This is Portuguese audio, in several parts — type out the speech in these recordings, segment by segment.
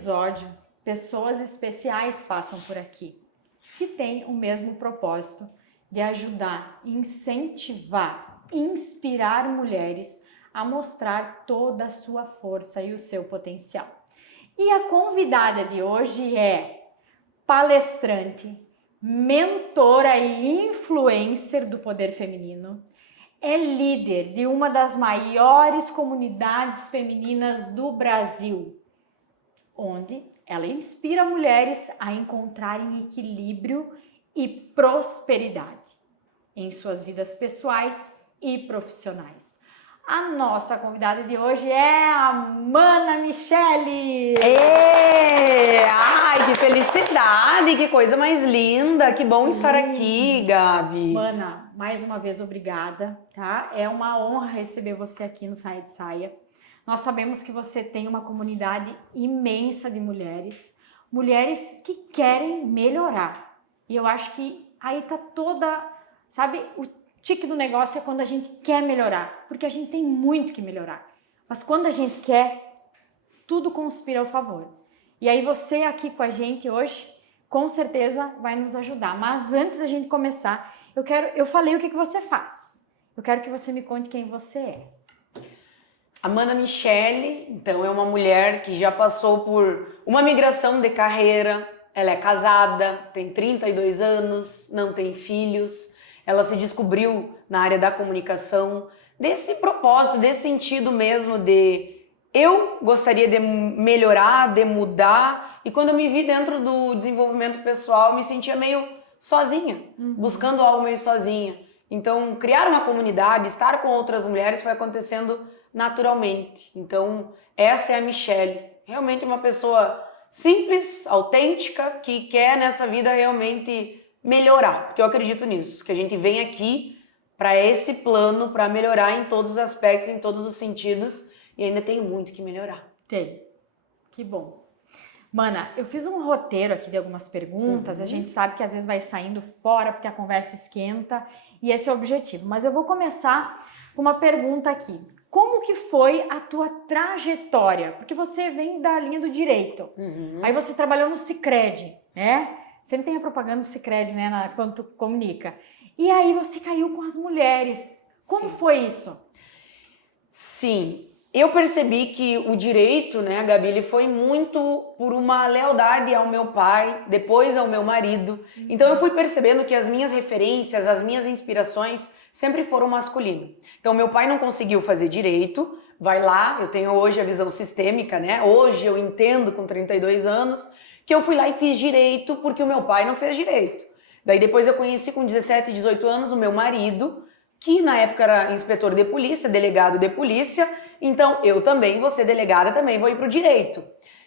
episódio, pessoas especiais passam por aqui, que têm o mesmo propósito de ajudar, incentivar, inspirar mulheres a mostrar toda a sua força e o seu potencial. E a convidada de hoje é palestrante, mentora e influencer do poder feminino, é líder de uma das maiores comunidades femininas do Brasil, onde ela inspira mulheres a encontrarem equilíbrio e prosperidade em suas vidas pessoais e profissionais. A nossa convidada de hoje é a Mana Michele! Ai, que felicidade, que coisa mais linda, que bom estar aqui, Gabi. Mana, mais uma vez obrigada, tá? É uma honra receber você aqui no Saia de Saia. Nós sabemos que você tem uma comunidade imensa de mulheres que querem melhorar. E eu acho que aí tá toda, sabe, o tique do negócio é quando a gente quer melhorar, porque a gente tem muito que melhorar. Mas quando a gente quer, tudo conspira ao favor. E aí você aqui com a gente hoje, com certeza vai nos ajudar. Mas antes da gente começar, eu falei o que você faz. Eu quero que você me conte quem você é. A Mana Michele, então, é uma mulher que já passou por uma migração de carreira. Ela é casada, tem 32 anos, não tem filhos. Ela se descobriu na área da comunicação, desse propósito, desse sentido mesmo de eu gostaria de melhorar, de mudar. E quando eu me vi dentro do desenvolvimento pessoal, eu me sentia meio sozinha, buscando algo meio sozinha. Então, criar uma comunidade, estar com outras mulheres foi acontecendo naturalmente. Então, essa é a Michele. Realmente uma pessoa simples, autêntica, que quer nessa vida realmente melhorar, porque eu acredito nisso, que a gente vem aqui para esse plano, para melhorar em todos os aspectos, em todos os sentidos, e ainda tem muito que melhorar. Tem. Que bom. Mana, eu fiz um roteiro aqui de algumas perguntas, a gente sabe que às vezes vai saindo fora porque a conversa esquenta, e esse é o objetivo, mas eu vou começar com uma pergunta aqui. Como que foi a tua trajetória? Porque você vem da linha do direito, aí você trabalhou no Sicredi, né? Sempre tem a propaganda do Sicredi, né, quando tu comunica. E aí você caiu com as mulheres. Como foi isso? Sim, eu percebi que o direito, né, Gabi, ele foi muito por uma lealdade ao meu pai, depois ao meu marido. Então eu fui percebendo que as minhas referências, as minhas inspirações sempre foram masculinas. Então meu pai não conseguiu fazer direito, vai lá, eu tenho hoje a visão sistêmica, né? Hoje eu entendo com 32 anos que eu fui lá e fiz direito porque o meu pai não fez direito. Daí depois eu conheci com 17, 18 anos o meu marido, que na época era inspetor de polícia, delegado de polícia, então eu também vou ser delegada, também vou ir pro direito.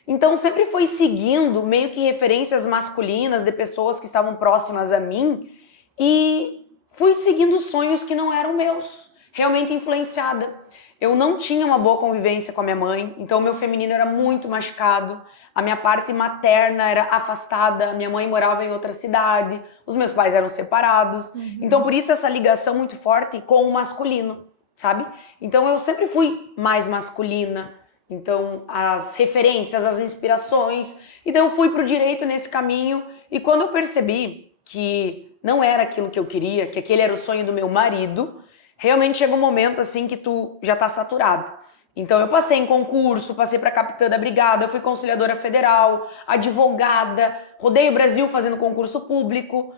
Então sempre foi seguindo meio que referências masculinas de pessoas que estavam próximas a mim e fui seguindo sonhos que não eram meus, realmente influenciada. Eu não tinha uma boa convivência com a minha mãe, então o meu feminino era muito machucado, a minha parte materna era afastada, a minha mãe morava em outra cidade, os meus pais eram separados, então por isso essa ligação muito forte com o masculino, sabe? Então eu sempre fui mais masculina, então as referências, as inspirações, então eu fui pro direito nesse caminho e quando eu percebi que não era aquilo que eu queria, que aquele era o sonho do meu marido, realmente chega um momento assim que tu já tá saturado. Então eu passei em concurso, passei para capitã da brigada, eu fui conciliadora federal, advogada, rodei o Brasil fazendo concurso público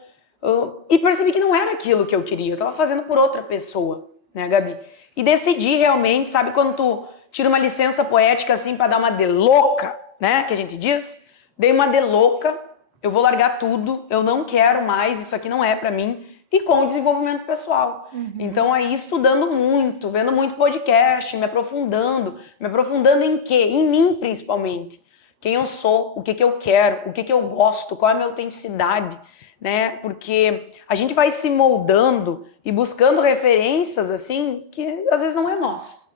e percebi que não era aquilo que eu queria, eu tava fazendo por outra pessoa, né, Gabi? E decidi realmente, sabe quando tu tira uma licença poética assim para dar uma de louca, né, que a gente diz? Dei uma de louca, eu vou largar tudo, eu não quero mais, isso aqui não é para mim. E com o desenvolvimento pessoal. Então aí estudando muito, vendo muito podcast, me aprofundando em quê? Em mim principalmente. Quem eu sou, o que eu quero, o que eu gosto, qual é a minha autenticidade, né? Porque a gente vai se moldando e buscando referências assim que às vezes não é nosso.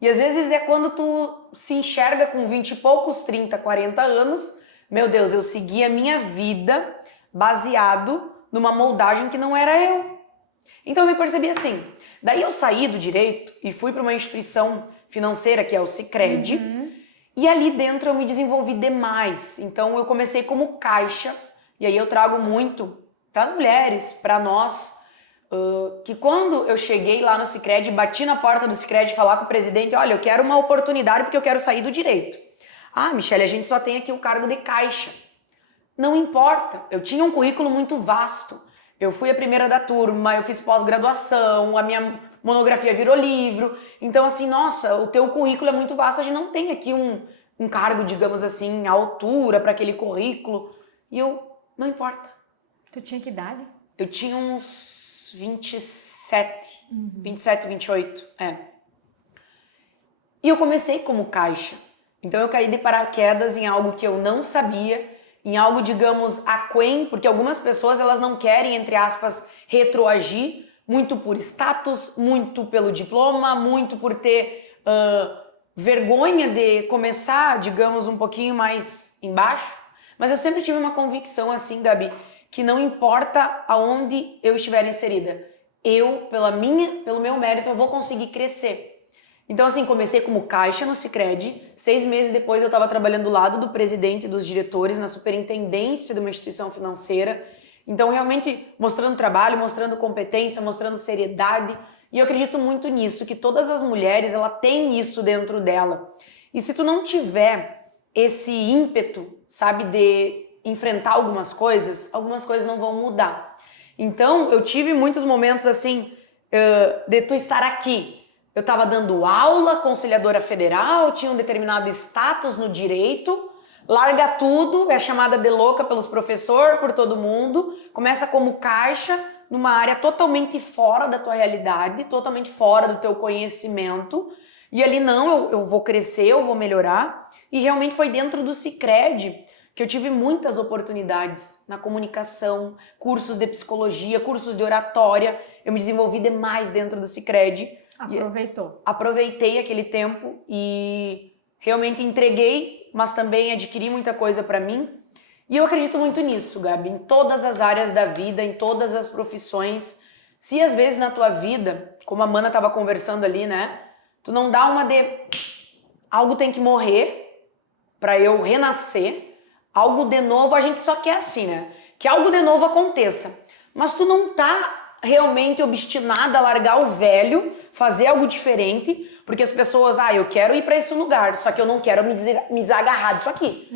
E às vezes é quando tu se enxerga com 20 e poucos, 30, 40 anos, meu Deus, eu segui a minha vida baseado numa moldagem que não era eu. Então eu me percebi assim. Daí eu saí do direito e fui para uma instituição financeira que é o Sicredi. E ali dentro eu me desenvolvi demais. Então eu comecei como caixa, e aí eu trago muito para as mulheres, para nós, que quando eu cheguei lá no Sicredi, bati na porta do Sicredi falar com o presidente, olha, eu quero uma oportunidade porque eu quero sair do direito. Ah, Michele, a gente só tem aqui o cargo de caixa. Não importa, eu tinha um currículo muito vasto. Eu fui a primeira da turma, eu fiz pós-graduação, a minha monografia virou livro. Então, assim, nossa, o teu currículo é muito vasto, a gente não tem aqui um cargo, digamos assim, à altura para aquele currículo. E eu, não importa. Tu tinha que idade? Eu tinha uns 27, 27, 28, E eu comecei como caixa. Então eu caí de paraquedas em algo que eu não sabia, em algo, digamos, aquém, porque algumas pessoas elas não querem, entre aspas, retroagir, muito por status, muito pelo diploma, muito por ter vergonha de começar, digamos, um pouquinho mais embaixo. Mas eu sempre tive uma convicção assim, Gabi, que não importa aonde eu estiver inserida, eu, pelo meu mérito, eu vou conseguir crescer. Então, assim, comecei como caixa no Sicredi, 6 meses depois eu estava trabalhando do lado do presidente e dos diretores na superintendência de uma instituição financeira. Então, realmente mostrando trabalho, mostrando competência, mostrando seriedade. E eu acredito muito nisso, que todas as mulheres, ela tem isso dentro dela. E se tu não tiver esse ímpeto, sabe, de enfrentar algumas coisas não vão mudar. Então, eu tive muitos momentos assim, de tu estar aqui. Eu estava dando aula, conciliadora federal, tinha um determinado status no direito, larga tudo, é chamada de louca pelos professores, por todo mundo, começa como caixa, numa área totalmente fora da tua realidade, totalmente fora do teu conhecimento, e ali não, eu vou crescer, eu vou melhorar, e realmente foi dentro do Sicredi que eu tive muitas oportunidades na comunicação, cursos de psicologia, cursos de oratória, eu me desenvolvi demais dentro do Sicredi. Aproveitou. Aproveitei aquele tempo e realmente entreguei, mas também adquiri muita coisa para mim. E eu acredito muito nisso, Gabi, em todas as áreas da vida, em todas as profissões. Se às vezes na tua vida, como a Mana estava conversando ali, né? Tu não dá uma de algo tem que morrer para eu renascer, algo de novo, a gente só quer assim, né? Que algo de novo aconteça. Mas tu não tá realmente obstinada a largar o velho, fazer algo diferente, porque as pessoas, eu quero ir para esse lugar, só que eu não quero me desagarrar disso aqui.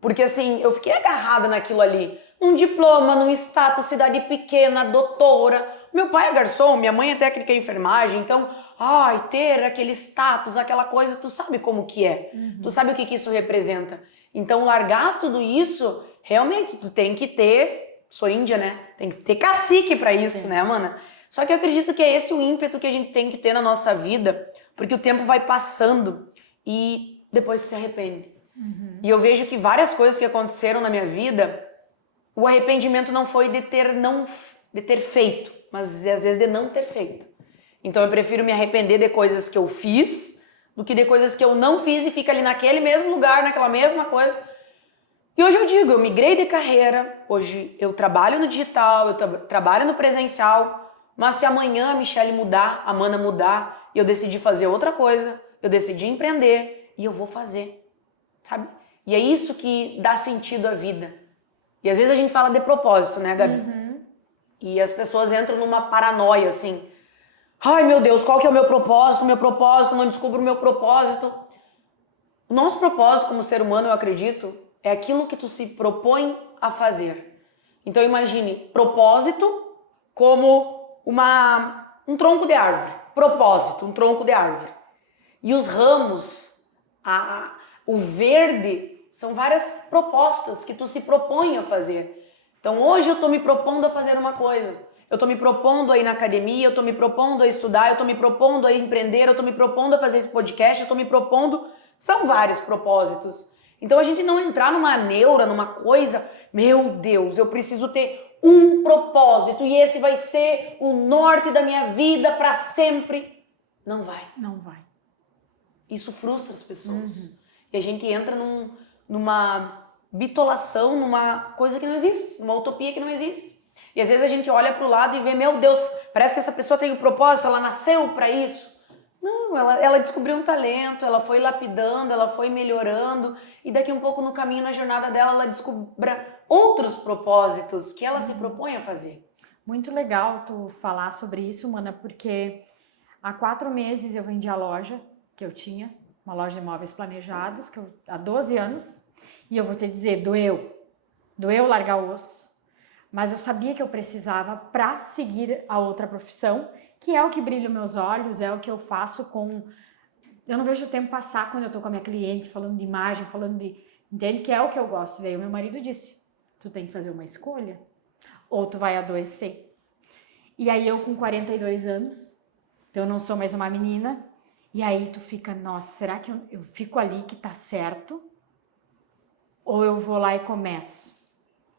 Porque assim, eu fiquei agarrada naquilo ali, num diploma, num status, cidade pequena, doutora. Meu pai é garçom, minha mãe é técnica em enfermagem, então, ter aquele status, aquela coisa, tu sabe como que é, tu sabe o que isso representa. Então, largar tudo isso, realmente, tu tem que ter, sou índia, né? Tem que ter cacique pra isso, sim, né, mana? Só que eu acredito que é esse o ímpeto que a gente tem que ter na nossa vida, porque o tempo vai passando e depois tu se arrepende. E eu vejo que várias coisas que aconteceram na minha vida, o arrependimento não foi de ter feito, mas às vezes de não ter feito. Então eu prefiro me arrepender de coisas que eu fiz do que de coisas que eu não fiz e fica ali naquele mesmo lugar, naquela mesma coisa. E hoje eu digo, eu migrei de carreira, hoje eu trabalho no digital, eu trabalho no presencial, mas se amanhã a Michele mudar, a Mana mudar, e eu decidi fazer outra coisa, eu decidi empreender, e eu vou fazer, sabe? E é isso que dá sentido à vida. E às vezes a gente fala de propósito, né, Gabi? E as pessoas entram numa paranoia, assim, ai meu Deus, qual que é o meu propósito, não descubro o meu propósito. O nosso propósito como ser humano, eu acredito, é aquilo que tu se propõe a fazer. Então imagine propósito como um tronco de árvore. Propósito, um tronco de árvore. E os ramos, o verde, são várias propostas que tu se propõe a fazer. Então hoje eu estou me propondo a fazer uma coisa. Eu estou me propondo a ir na academia, eu estou me propondo a estudar, eu estou me propondo a empreender, eu estou me propondo a fazer esse podcast, eu estou me propondo... São vários propósitos. Então a gente não entrar numa neura, numa coisa, meu Deus, eu preciso ter um propósito e esse vai ser o norte da minha vida para sempre. Não vai. Não vai. Isso frustra as pessoas. E a gente entra numa bitolação, numa coisa que não existe, numa utopia que não existe. E às vezes a gente olha para o lado e vê, meu Deus, parece que essa pessoa tem um propósito, ela nasceu para isso. Não. Não, ela descobriu um talento, ela foi lapidando, ela foi melhorando, e daqui um pouco no caminho, na jornada dela, ela descubra outros propósitos que ela se propõe a fazer. Muito legal tu falar sobre isso, mana, porque há 4 meses eu vendi a loja que eu tinha, uma loja de móveis planejados, há 12 anos, e eu vou te dizer, doeu largar o osso, mas eu sabia que eu precisava para seguir a outra profissão, que é o que brilha os meus olhos, é o que eu faço com... Eu não vejo o tempo passar quando eu tô com a minha cliente, falando de imagem, falando de... Entende? Que é o que eu gosto. Daí o meu marido disse, tu tem que fazer uma escolha, ou tu vai adoecer. E aí eu com 42 anos, eu não sou mais uma menina, e aí tu fica, nossa, será que eu fico ali que tá certo? Ou eu vou lá e começo?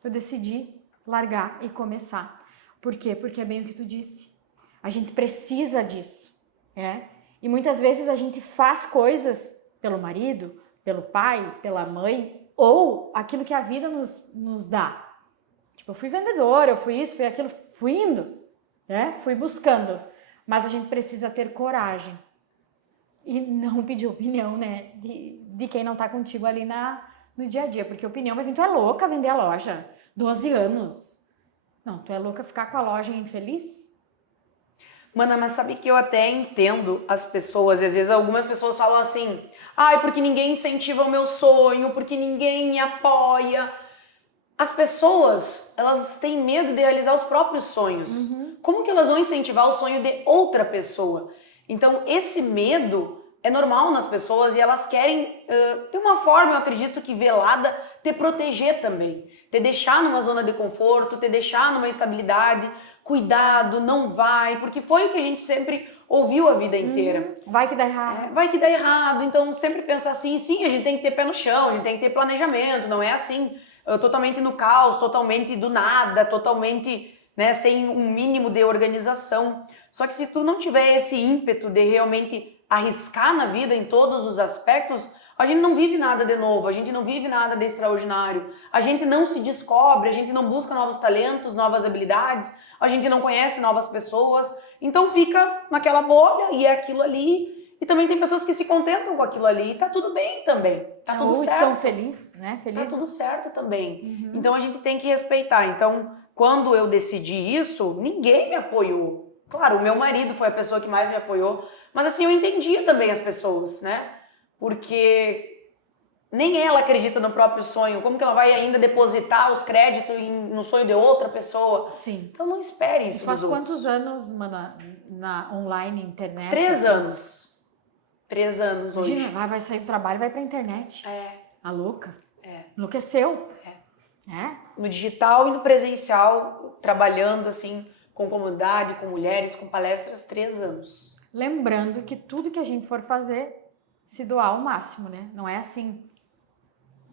Eu decidi largar e começar. Por quê? Porque é bem o que tu disse. A gente precisa disso, né? E muitas vezes a gente faz coisas pelo marido, pelo pai, pela mãe, ou aquilo que a vida nos dá. Tipo, eu fui vendedora, eu fui isso, fui aquilo, fui indo, né? Fui buscando. Mas a gente precisa ter coragem. E não pedir opinião, né? De quem não tá contigo ali no dia a dia. Porque opinião vai vir, tu é louca vender a loja. 12 anos. Não, tu é louca ficar com a loja infeliz? Mana, mas sabe que eu até entendo as pessoas, às vezes algumas pessoas falam assim, ai, porque ninguém incentiva o meu sonho, porque ninguém me apoia. As pessoas, elas têm medo de realizar os próprios sonhos. Como que elas vão incentivar o sonho de outra pessoa? Então, esse medo é normal nas pessoas e elas querem, de uma forma, eu acredito que velada, te proteger também. Te deixar numa zona de conforto, te deixar numa estabilidade. Cuidado, não vai, porque foi o que a gente sempre ouviu a vida inteira. Vai que dá errado. Vai que dá errado, então sempre pensa assim, sim, a gente tem que ter pé no chão, a gente tem que ter planejamento, não é assim, totalmente no caos, totalmente do nada, totalmente, né, sem um mínimo de organização. Só que se tu não tiver esse ímpeto de realmente arriscar na vida em todos os aspectos, a gente não vive nada de novo, a gente não vive nada de extraordinário, a gente não se descobre, a gente não busca novos talentos, novas habilidades, a gente não conhece novas pessoas, então fica naquela bolha e é aquilo ali. E também tem pessoas que se contentam com aquilo ali e tá tudo bem também, tá tudo certo. Estão felizes, né? Tá tudo certo também. Então a gente tem que respeitar. Então, quando eu decidi isso, ninguém me apoiou. Claro, o meu marido foi a pessoa que mais me apoiou, mas assim, eu entendia também as pessoas, né? Porque nem ela acredita no próprio sonho. Como que ela vai ainda depositar os créditos no sonho de outra pessoa? Sim. Então não espere isso. Faz quantos anos, mana, na online, internet? 3 anos. 3 anos hoje. Imagina, vai sair do trabalho e vai pra internet. A louca. Enlouqueceu. No digital e no presencial, trabalhando assim com comunidade, com mulheres, com palestras, 3 anos. Lembrando que tudo que a gente for fazer, se doar ao máximo, né? Não é assim.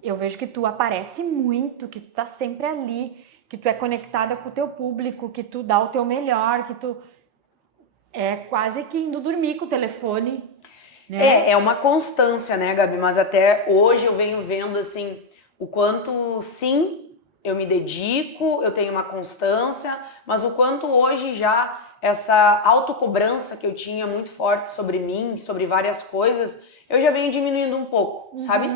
Eu vejo que tu aparece muito, que tu tá sempre ali, que tu é conectada com o teu público, que tu dá o teu melhor, que tu é quase que indo dormir com o telefone, né? É uma constância, né, Gabi? Mas até hoje eu venho vendo, assim, o quanto, sim, eu me dedico, eu tenho uma constância, mas o quanto hoje já essa autocobrança que eu tinha muito forte sobre mim, sobre várias coisas, eu já venho diminuindo um pouco, sabe?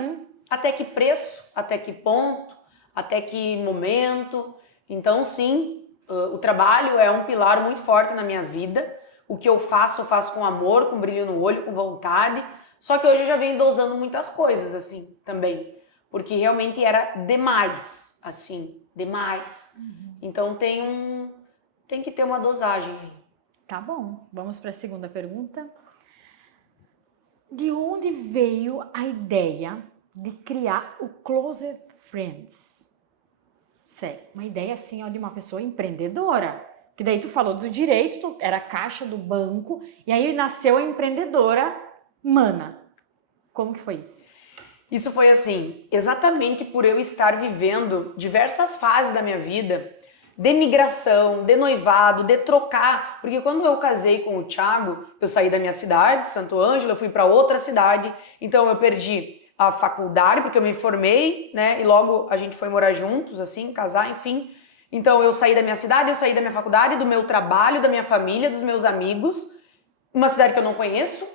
Até que preço, até que ponto, até que momento. Então, sim, o trabalho é um pilar muito forte na minha vida. O que eu faço com amor, com brilho no olho, com vontade. Só que hoje eu já venho dosando muitas coisas, assim, também. Porque realmente era demais, assim, demais. Então tem que ter uma dosagem aí. Tá bom, vamos para a segunda pergunta. De onde veio a ideia de criar o Closer Friends? Sério, uma ideia assim, ó, de uma pessoa empreendedora. Que daí tu falou do direito, tu era caixa do banco, e aí nasceu a empreendedora Mana. Como que foi isso? Isso foi assim, exatamente por eu estar vivendo diversas fases da minha vida, de migração, de noivado, de trocar, porque quando eu casei com o Thiago, eu saí da minha cidade, Santo Ângelo, eu fui para outra cidade, então eu perdi a faculdade, porque eu me formei, né, e logo a gente foi morar juntos, assim, casar, enfim. Então eu saí da minha cidade, eu saí da minha faculdade, do meu trabalho, da minha família, dos meus amigos, uma cidade que eu não conheço,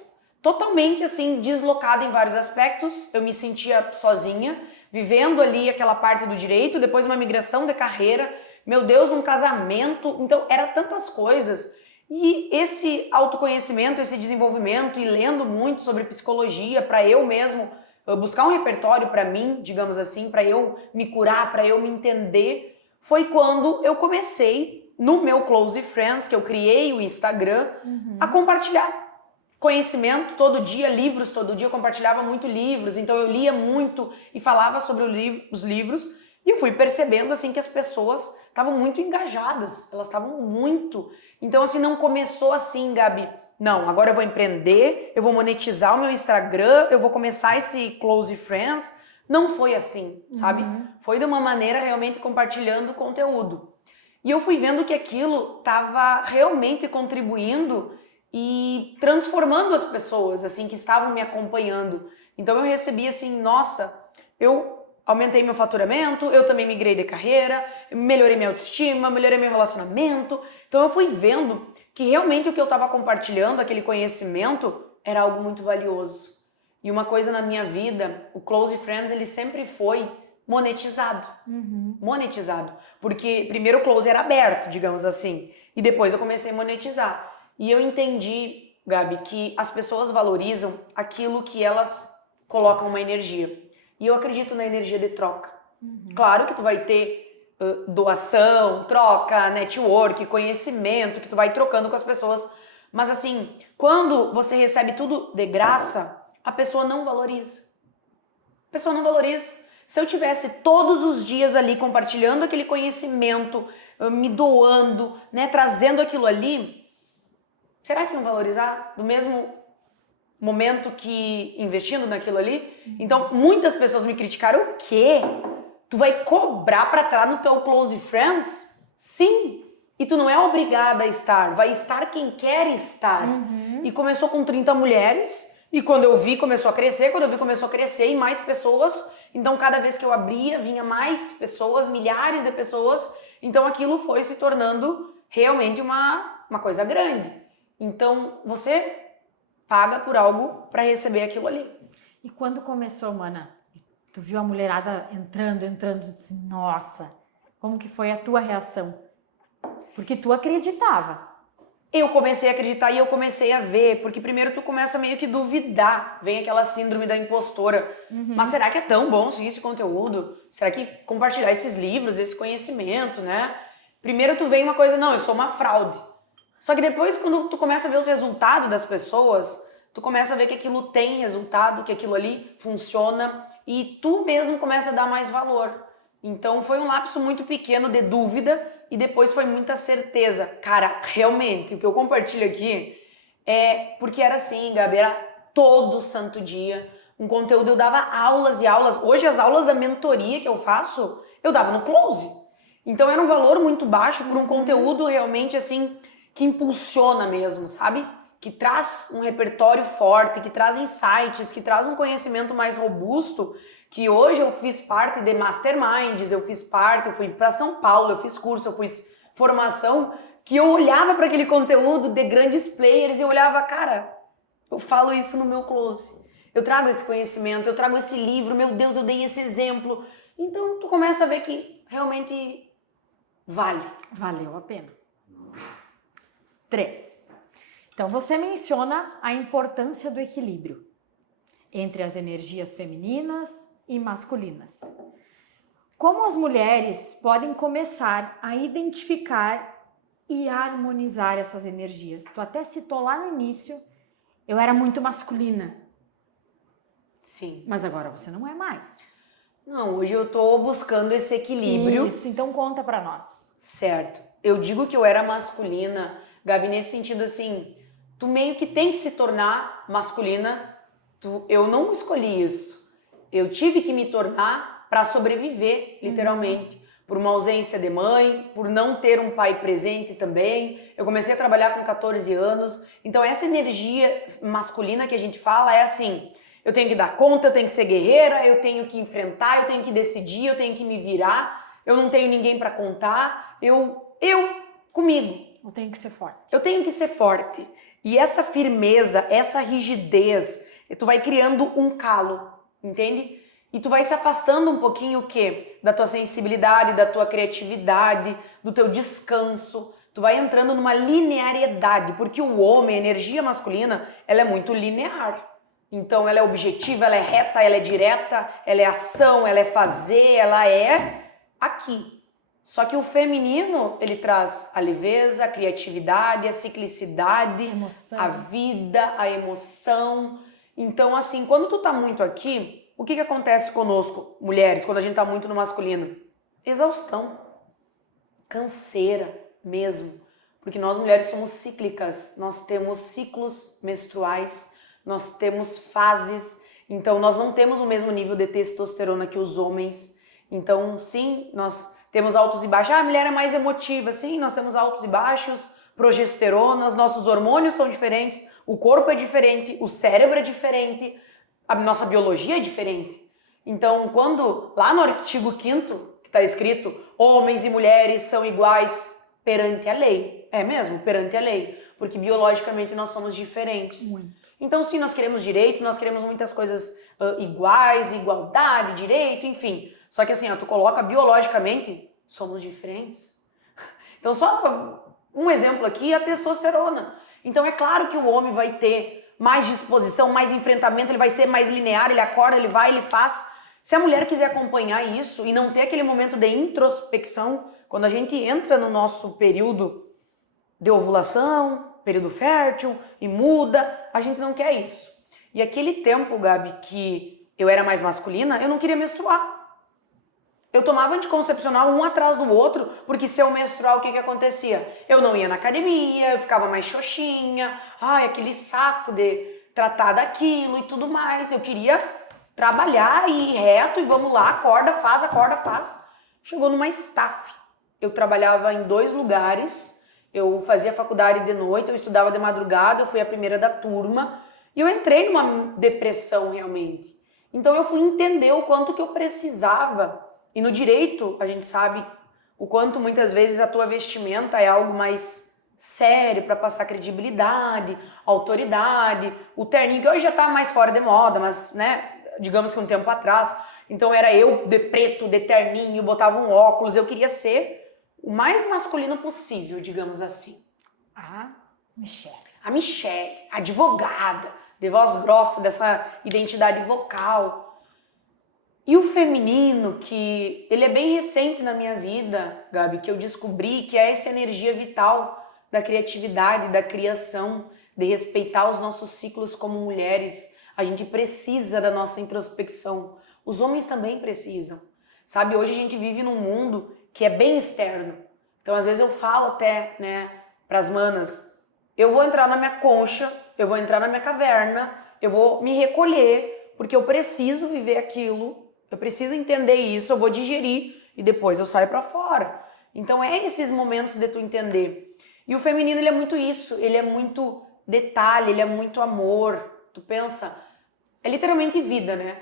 totalmente assim deslocada em vários aspectos. Eu me sentia sozinha, vivendo ali aquela parte do direito, depois uma migração de carreira, meu Deus, um casamento, então era tantas coisas. E esse autoconhecimento, esse desenvolvimento e lendo muito sobre psicologia para eu mesmo buscar um repertório para mim, digamos assim, para eu me curar, para eu me entender, foi quando eu comecei no meu Close Friends, que eu criei o Instagram, a compartilhar conhecimento todo dia, livros todo dia, eu compartilhava muito livros, então eu lia muito e falava sobre os livros e fui percebendo assim que as pessoas estavam muito engajadas, elas estavam muito. Então assim, não começou assim, Gabi, não, agora eu vou empreender, eu vou monetizar o meu Instagram, eu vou começar esse Close Friends. Não foi assim, sabe? Foi de uma maneira realmente compartilhando conteúdo. E eu fui vendo que aquilo estava realmente contribuindo e transformando as pessoas, assim, que estavam me acompanhando. Então eu recebi assim, nossa, eu aumentei meu faturamento, eu também migrei de carreira, melhorei minha autoestima, melhorei meu relacionamento. Então eu fui vendo que realmente o que eu estava compartilhando, aquele conhecimento, era algo muito valioso. E uma coisa na minha vida, o Close Friends, ele sempre foi monetizado. Monetizado. Porque primeiro o Close era aberto, digamos assim, e depois eu comecei a monetizar. E eu entendi, Gabi, que as pessoas valorizam aquilo que elas colocam uma energia. E eu acredito na energia de troca. Claro que tu vai ter doação, troca, network, conhecimento, que tu vai trocando com as pessoas. Mas assim, quando você recebe tudo de graça, a pessoa não valoriza. A pessoa não valoriza. Se eu tivesse todos os dias ali compartilhando aquele conhecimento, me doando, né, trazendo aquilo ali, será que iam valorizar no mesmo momento que investindo naquilo ali? Então, muitas pessoas me criticaram. O quê? Tu vai cobrar para estar no teu Close Friends? Sim. E tu não é obrigada a estar. Vai estar quem quer estar. E começou com 30 mulheres. E quando eu vi, começou a crescer. Quando eu vi, começou a crescer e mais pessoas. Então, cada vez que eu abria, vinha mais pessoas, milhares de pessoas. Então, aquilo foi se tornando realmente uma coisa grande. Então, você paga por algo para receber aquilo ali. E quando começou, mana, tu viu a mulherada entrando, disse, nossa, como que foi a tua reação? Porque tu acreditava. Eu comecei a acreditar e eu comecei a ver, porque primeiro tu começa meio que duvidar, vem aquela síndrome da impostora. Mas será que é tão bom seguir esse conteúdo? Será que compartilhar esses livros, esse conhecimento, né? Primeiro tu vem uma coisa, não, eu sou uma fraude. Só que depois, quando tu começa a ver os resultados das pessoas, tu começa a ver que aquilo tem resultado, que aquilo ali funciona e tu mesmo começa a dar mais valor. Então foi um lapso muito pequeno de dúvida e depois foi muita certeza. Cara, realmente, o que eu compartilho aqui é porque era assim, Gabi, era todo santo dia um conteúdo. Eu dava aulas e aulas. Hoje as aulas da mentoria que eu faço, eu dava no Close. Então era um valor muito baixo por um conteúdo realmente assim que impulsiona mesmo, sabe? Que traz um repertório forte, que traz insights, que traz um conhecimento mais robusto, que hoje eu fiz parte de masterminds, eu fui para São Paulo, eu fiz curso, eu fiz formação, que eu olhava para aquele conteúdo de grandes players e eu olhava, cara, eu falo isso no meu Close, eu trago esse conhecimento, eu trago esse livro, meu Deus, eu dei esse exemplo. Então tu começa a ver que realmente vale. Valeu a pena. 3. Então, você menciona a importância do equilíbrio entre as energias femininas e masculinas. Como as mulheres podem começar a identificar e harmonizar essas energias? Tu até citou lá no início, eu era muito masculina. Sim. Mas agora você não é mais. Não, hoje eu tô buscando esse equilíbrio. Isso, então conta pra nós. Certo. Eu digo que eu era masculina, Gabi, nesse sentido assim, tu meio que tem que se tornar masculina. Eu não escolhi isso. Eu tive que me tornar para sobreviver, literalmente. Por uma ausência de mãe, por não ter um pai presente também. Eu comecei a trabalhar com 14 anos. Então essa energia masculina que a gente fala é assim, eu tenho que dar conta, eu tenho que ser guerreira, eu tenho que enfrentar, eu tenho que decidir, eu tenho que me virar, eu não tenho ninguém para contar, eu comigo. Eu tenho que ser forte. Eu tenho que ser forte. E essa firmeza, essa rigidez, tu vai criando um calo, entende? E tu vai se afastando um pouquinho o quê? Da tua sensibilidade, da tua criatividade, do teu descanso. Tu vai entrando numa linearidade, porque o homem, a energia masculina, ela é muito linear. Então ela é objetiva, ela é reta, ela é direta, ela é ação, ela é fazer, ela é aqui. Só que o feminino, ele traz a leveza, a criatividade, a ciclicidade, Emoção. a vida, a emoção. Então, assim, quando tu tá muito aqui, o que acontece conosco, mulheres, quando a gente tá muito no masculino? Exaustão, canseira mesmo. Porque nós mulheres somos cíclicas, nós temos ciclos menstruais, nós temos fases, então nós não temos o mesmo nível de testosterona que os homens. Então, sim, nós temos altos e baixos. Ah, a mulher é mais emotiva. Sim, nós temos altos e baixos, progesterona, os nossos hormônios são diferentes, o corpo é diferente, o cérebro é diferente, a nossa biologia é diferente. Então, quando lá no artigo 5º, que está escrito, homens e mulheres são iguais perante a lei. É mesmo, perante a lei. Porque biologicamente nós somos diferentes. Muito. Então, sim, nós queremos direitos, nós queremos muitas coisas iguais, igualdade, direito, enfim. Só que assim, ó, tu coloca biologicamente, somos diferentes. Então, só um exemplo aqui é a testosterona. Então, é claro que o homem vai ter mais disposição, mais enfrentamento, ele vai ser mais linear, ele acorda, ele vai, ele faz. Se a mulher quiser acompanhar isso e não ter aquele momento de introspecção, quando a gente entra no nosso período de ovulação, período fértil e muda, a gente não quer isso. E aquele tempo, Gabi, que eu era mais masculina, eu não queria menstruar. Eu tomava anticoncepcional um atrás do outro, porque se eu menstruar, o que acontecia? Eu não ia na academia, eu ficava mais xoxinha, ai, aquele saco de tratar daquilo e tudo mais. Eu queria trabalhar e ir reto e vamos lá, acorda, faz. Chegou numa estafe. Eu trabalhava em 2 lugares, eu fazia faculdade de noite, eu estudava de madrugada, eu fui a primeira da turma e eu entrei numa depressão realmente. Então eu fui entender o quanto que eu precisava. E no direito, a gente sabe o quanto muitas vezes a tua vestimenta é algo mais sério para passar credibilidade, autoridade. O terninho, que hoje já tá mais fora de moda, mas, né, digamos que um tempo atrás. Então era eu de preto, de terninho, botava um óculos. Eu queria ser o mais masculino possível, digamos assim. A Michelle. A Michelle, advogada, de voz grossa, dessa identidade vocal. E o feminino, que ele é bem recente na minha vida, Gabi, que eu descobri que é essa energia vital da criatividade, da criação, de respeitar os nossos ciclos como mulheres. A gente precisa da nossa introspecção. Os homens também precisam. Sabe, hoje a gente vive num mundo que é bem externo. Então, às vezes eu falo até, né, pras manas, eu vou entrar na minha concha, eu vou entrar na minha caverna, eu vou me recolher, porque eu preciso viver aquilo. Eu preciso entender isso, eu vou digerir e depois eu saio pra fora. Então é esses momentos de tu entender. E o feminino, ele é muito isso, ele é muito detalhe, ele é muito amor. Tu pensa, é literalmente vida, né?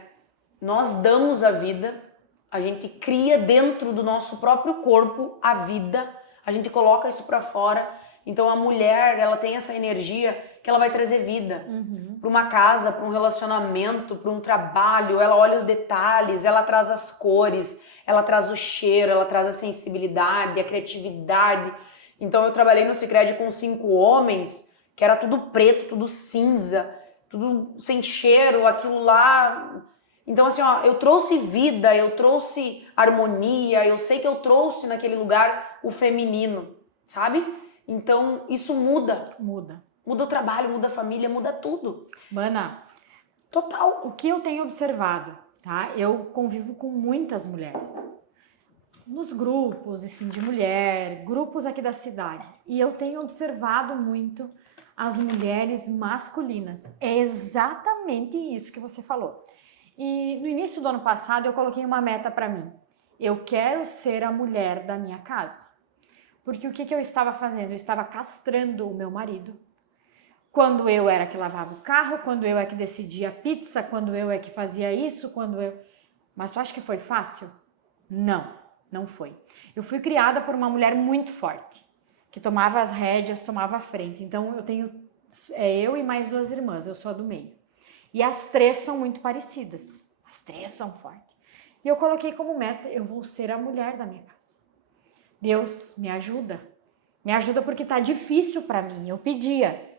Nós damos a vida, a gente cria dentro do nosso próprio corpo a vida, a gente coloca isso pra fora. Então a mulher, ela tem essa energia que ela vai trazer vida para uma casa, para um relacionamento, para um trabalho. Ela olha os detalhes, ela traz as cores, ela traz o cheiro, ela traz a sensibilidade, a criatividade. Então eu trabalhei no Sicredi com 5 homens, que era tudo preto, tudo cinza, tudo sem cheiro, aquilo lá. Então assim, ó, eu trouxe vida, eu trouxe harmonia, eu sei que eu trouxe naquele lugar o feminino, sabe? Então, isso muda. Muda. Muda o trabalho, muda a família, muda tudo. Mana, Total. o que eu tenho observado, tá? Eu convivo com muitas mulheres. Nos grupos, assim, de mulher, grupos aqui da cidade. E eu tenho observado muito as mulheres masculinas. É exatamente isso que você falou. E no início do ano passado, eu coloquei uma meta para mim. Eu quero ser a mulher da minha casa. Porque o que eu estava fazendo? Eu estava castrando o meu marido. Quando eu era que lavava o carro, quando eu é que decidia a pizza, quando eu é que fazia isso, quando eu... Mas tu acha que foi fácil? Não, não foi. Eu fui criada por uma mulher muito forte, que tomava as rédeas, tomava a frente. Então eu tenho É eu e mais 2 irmãs, eu sou a do meio. E as 3 são muito parecidas. As 3 são fortes. E eu coloquei como meta, eu vou ser a mulher da minha casa. Deus, me ajuda. Me ajuda porque tá difícil para mim, eu pedia.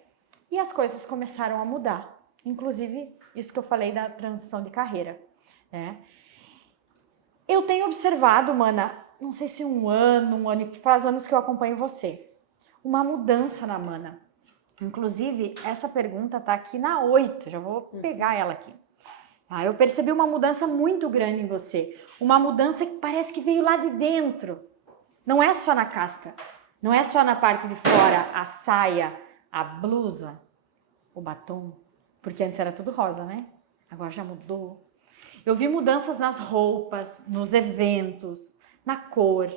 E as coisas começaram a mudar. Inclusive, isso que eu falei da transição de carreira, né? Eu tenho observado, mana, não sei se um ano, faz anos que eu acompanho você, uma mudança na Mana. Inclusive, essa pergunta tá aqui na 8, já vou pegar ela aqui. Eu percebi uma mudança muito grande em você, uma mudança que parece que veio lá de dentro. Não é só na casca, não é só na parte de fora, a saia, a blusa, o batom, porque antes era tudo rosa, né? Agora já mudou. Eu vi mudanças nas roupas, nos eventos, na cor.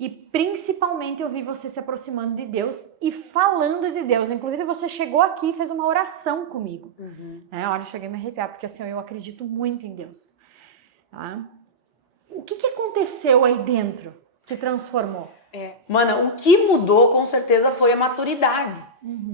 E principalmente eu vi você se aproximando de Deus e falando de Deus. Inclusive você chegou aqui e fez uma oração comigo. Olha, eu cheguei a me arrepiar, porque assim, eu acredito muito em Deus. Tá? O que aconteceu aí dentro que transformou? Mana, o que mudou com certeza foi a maturidade.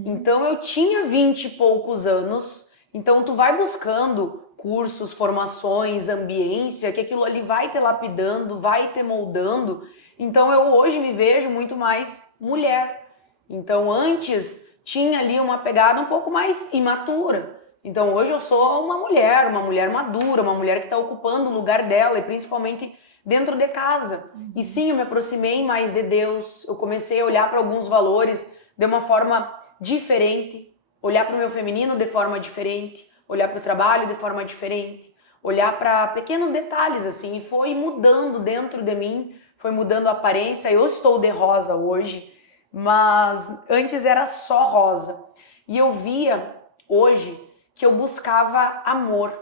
Então eu tinha 20 e poucos anos, então tu vai buscando cursos, formações, ambiência, que aquilo ali vai te lapidando, vai te moldando. Então eu hoje me vejo muito mais mulher. Então antes tinha ali uma pegada um pouco mais imatura. Então hoje eu sou uma mulher madura, uma mulher que está ocupando o lugar dela e principalmente dentro de casa. E sim, eu me aproximei mais de Deus, eu comecei a olhar para alguns valores de uma forma diferente, olhar para o meu feminino de forma diferente, olhar para o trabalho de forma diferente, olhar para pequenos detalhes assim, e foi mudando dentro de mim, foi mudando a aparência. Eu estou de rosa hoje, mas antes era só rosa. E eu via hoje que eu buscava amor.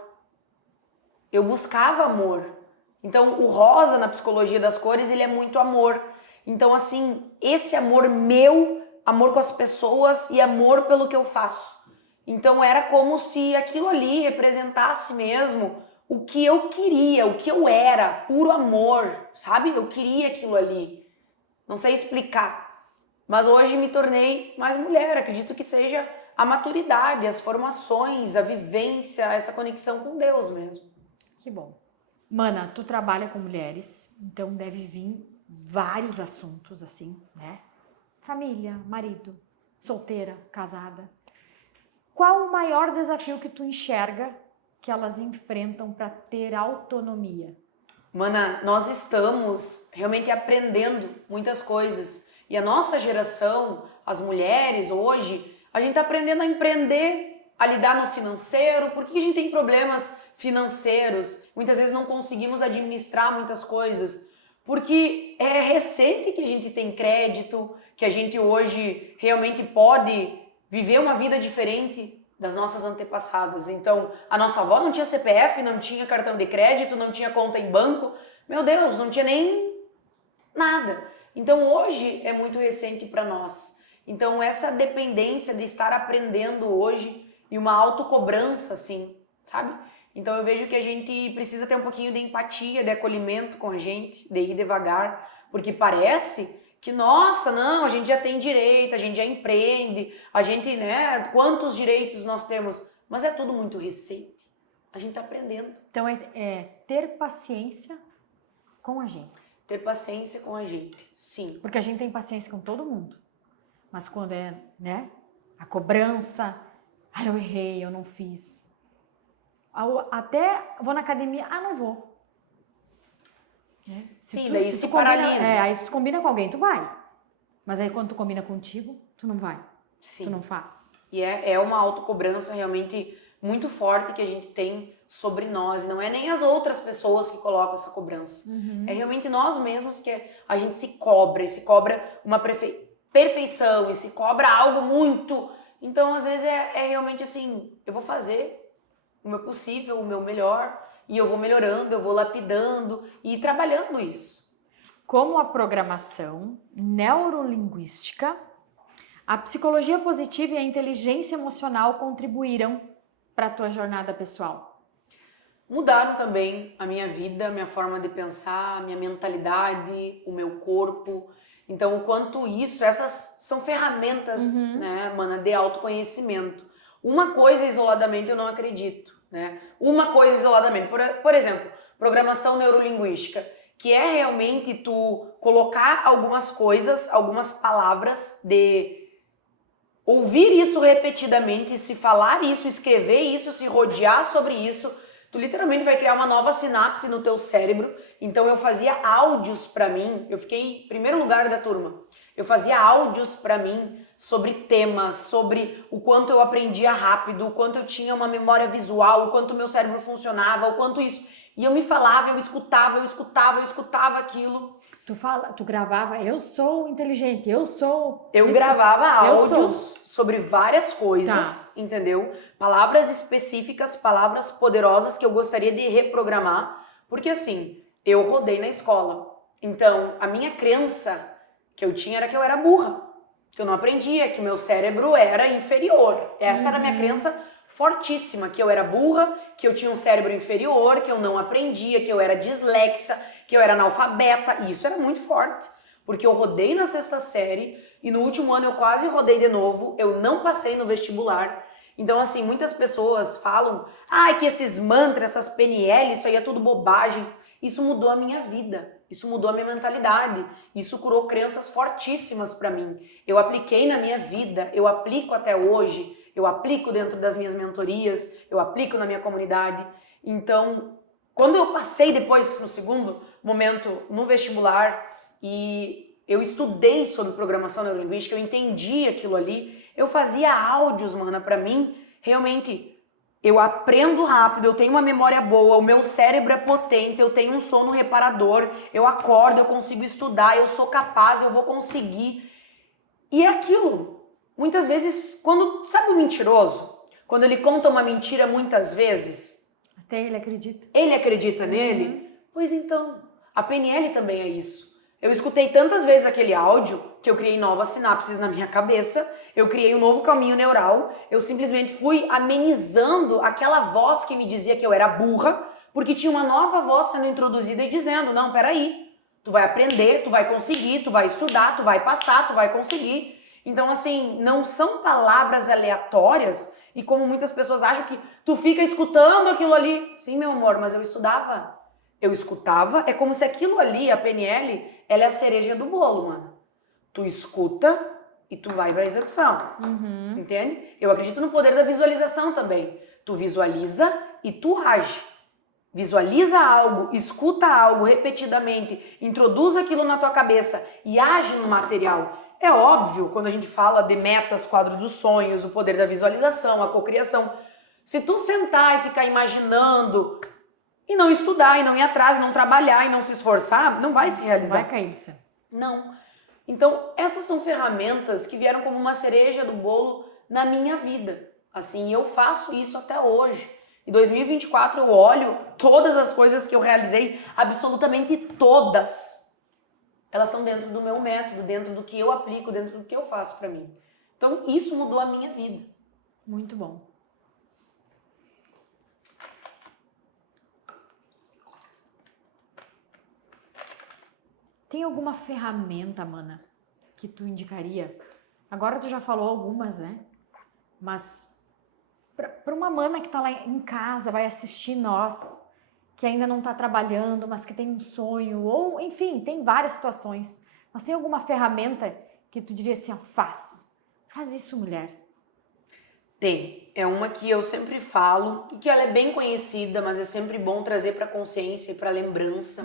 Eu buscava amor. Então, o rosa na psicologia das cores, ele é muito amor. Então, assim, esse amor meu, amor com as pessoas e amor pelo que eu faço. Então, era como se aquilo ali representasse mesmo o que eu queria, o que eu era, puro amor, sabe? Eu queria aquilo ali. Não sei explicar. Mas hoje me tornei mais mulher. Acredito que seja a maturidade, as formações, a vivência, essa conexão com Deus mesmo. Que bom. Mana, tu trabalha com mulheres, então deve vir vários assuntos assim, né? Família, marido, solteira, casada. Qual o maior desafio que tu enxerga que elas enfrentam para ter autonomia? Mana, nós estamos realmente aprendendo muitas coisas. E a nossa geração, as mulheres hoje, a gente está aprendendo a empreender, a lidar no financeiro. Por que a gente tem problemas financeiros? Muitas vezes não conseguimos administrar muitas coisas. Porque é recente que a gente tem crédito, que a gente hoje realmente pode viver uma vida diferente das nossas antepassadas. Então, a nossa avó não tinha CPF, não tinha cartão de crédito, não tinha conta em banco. Meu Deus, não tinha nem nada. Então, hoje é muito recente para nós. Então, essa dependência de estar aprendendo hoje e uma autocobrança, assim, sabe? Então, eu vejo que a gente precisa ter um pouquinho de empatia, de acolhimento com a gente, de ir devagar, porque parece que, nossa, não, a gente já tem direito, a gente já empreende, a gente, né, quantos direitos nós temos, mas é tudo muito recente, a gente tá aprendendo. Então é ter paciência com a gente. Ter paciência com a gente, sim. Porque a gente tem paciência com todo mundo, mas quando é, né, a cobrança, eu errei, eu não fiz. Até vou na academia, não vou. Sim, daí se paralisa. Aí se tu combina com alguém, tu vai. Mas aí quando tu combina contigo, tu não vai. Sim. Tu não faz. E é uma autocobrança realmente muito forte que a gente tem sobre nós. E não é nem as outras pessoas que colocam essa cobrança. É realmente nós mesmos que a gente se cobra uma perfeição e se cobra algo muito. Então, às vezes, é realmente assim, eu vou fazer o meu possível, o meu melhor, e eu vou melhorando, eu vou lapidando e trabalhando isso. Como a programação neurolinguística, a psicologia positiva e a inteligência emocional contribuíram para a tua jornada pessoal? Mudaram também a minha vida, a minha forma de pensar, a minha mentalidade, o meu corpo. Então, o quanto isso, essas são ferramentas, né, mana, de autoconhecimento. Uma coisa isoladamente eu não acredito, né? Uma coisa isoladamente, por exemplo, programação neurolinguística, que é realmente tu colocar algumas coisas, algumas palavras, de ouvir isso repetidamente, se falar isso, escrever isso, se rodear sobre isso, tu literalmente vai criar uma nova sinapse no teu cérebro. Então eu fazia áudios pra mim, eu fiquei em primeiro lugar da turma. Eu fazia áudios pra mim sobre temas, sobre o quanto eu aprendia rápido, o quanto eu tinha uma memória visual, o quanto o meu cérebro funcionava, o quanto isso. E eu me falava, eu escutava aquilo. Tu gravava, eu sou inteligente, eu sou... Eu isso, gravava eu áudios sou. sobre várias coisas, entendeu? Palavras específicas, palavras poderosas que eu gostaria de reprogramar, porque assim, eu rodei na escola. Então, a minha crença que eu tinha era que eu era burra, que eu não aprendia, que meu cérebro era inferior. Essa era a minha crença fortíssima, que eu era burra, que eu tinha um cérebro inferior, que eu não aprendia, que eu era dislexa, que eu era analfabeta. E isso era muito forte, porque eu rodei na sexta série e no último ano eu quase rodei de novo, eu não passei no vestibular. Então, assim, muitas pessoas falam, que esses mantras, essas PNL, isso aí é tudo bobagem. Isso mudou a minha vida, isso mudou a minha mentalidade, isso curou crenças fortíssimas para mim. Eu apliquei na minha vida, eu aplico até hoje, eu aplico dentro das minhas mentorias, eu aplico na minha comunidade. Então, quando eu passei depois, no segundo momento, no vestibular, e eu estudei sobre programação neurolinguística, eu entendi aquilo ali, eu fazia áudios, mana, pra mim, realmente, eu aprendo rápido, eu tenho uma memória boa, o meu cérebro é potente, eu tenho um sono reparador, eu acordo, eu consigo estudar, eu sou capaz, eu vou conseguir. E é aquilo. Muitas vezes, quando, sabe o mentiroso? Quando ele conta uma mentira muitas vezes... Até ele acredita. Ele acredita nele? Pois então, a PNL também é isso. Eu escutei tantas vezes aquele áudio que eu criei novas sinapses na minha cabeça, eu criei um novo caminho neural, eu simplesmente fui amenizando aquela voz que me dizia que eu era burra, porque tinha uma nova voz sendo introduzida e dizendo, não, peraí, tu vai aprender, tu vai conseguir, tu vai estudar, tu vai passar, tu vai conseguir. Então, assim, não são palavras aleatórias e como muitas pessoas acham que tu fica escutando aquilo ali. Sim, meu amor, mas eu estudava. Eu escutava, é como se aquilo ali, a PNL, ela é a cereja do bolo, mano. Tu escuta e tu vai pra execução. Entende? Eu acredito no poder da visualização também. Tu visualiza e tu age. Visualiza algo, escuta algo repetidamente, introduz aquilo na tua cabeça e age no material. É óbvio, quando a gente fala de metas, quadro dos sonhos, o poder da visualização, a cocriação, se tu sentar e ficar imaginando e não estudar, e não ir atrás, e não trabalhar, e não se esforçar, não vai se realizar. Vai cair isso. Não. Então, essas são ferramentas que vieram como uma cereja do bolo na minha vida. Assim, eu faço isso até hoje. Em 2024 eu olho todas as coisas que eu realizei, absolutamente todas. Elas estão dentro do meu método, dentro do que eu aplico, dentro do que eu faço pra mim. Então, isso mudou a minha vida. Muito bom. Tem alguma ferramenta, mana, que tu indicaria? Agora tu já falou algumas, né? Mas para uma mana que tá lá em casa, vai assistir nós, que ainda não tá trabalhando, mas que tem um sonho, ou enfim, tem várias situações. Mas tem alguma ferramenta que tu diria assim, ó, faz isso, mulher? Tem. É uma que eu sempre falo e que ela é bem conhecida, mas é sempre bom trazer para consciência e para lembrança.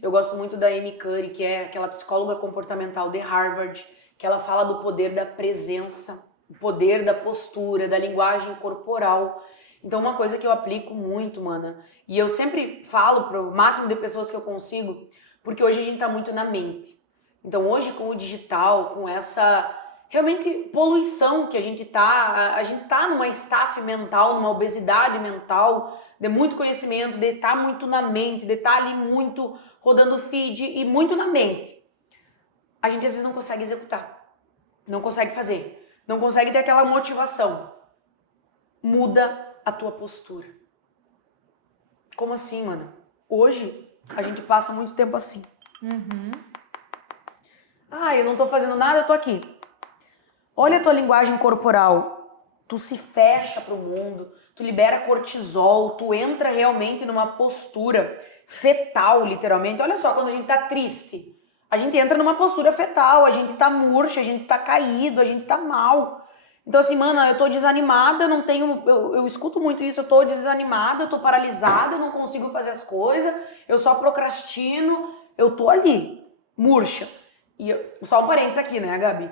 Eu gosto muito da Amy Cuddy, que é aquela psicóloga comportamental de Harvard, que ela fala do poder da presença, o poder da postura, da linguagem corporal. Então, uma coisa que eu aplico muito, mana, e eu sempre falo para o máximo de pessoas que eu consigo, porque hoje a gente tá muito na mente. Então, hoje com o digital, com essa realmente poluição que a gente tá numa estafe mental, numa obesidade mental, de muito conhecimento, de estar muito na mente, de estar ali muito rodando feed e muito na mente. A gente às vezes não consegue executar, não consegue fazer, não consegue ter aquela motivação. Muda a tua postura. Como assim, mano? Hoje a gente passa muito tempo assim. Ah, eu não tô fazendo nada, eu tô aqui. Olha a tua linguagem corporal. Tu se fecha pro mundo, tu libera cortisol, tu entra realmente numa postura fetal, literalmente. Olha só, quando a gente tá triste, a gente entra numa postura fetal, a gente tá murcho, a gente tá caído, a gente tá mal. Então assim, mano, eu tô desanimada, eu não tenho, eu escuto muito isso, eu tô desanimada, eu tô paralisada, eu não consigo fazer as coisas, eu só procrastino, eu tô ali, murcha. E só um parênteses aqui, né, Gabi?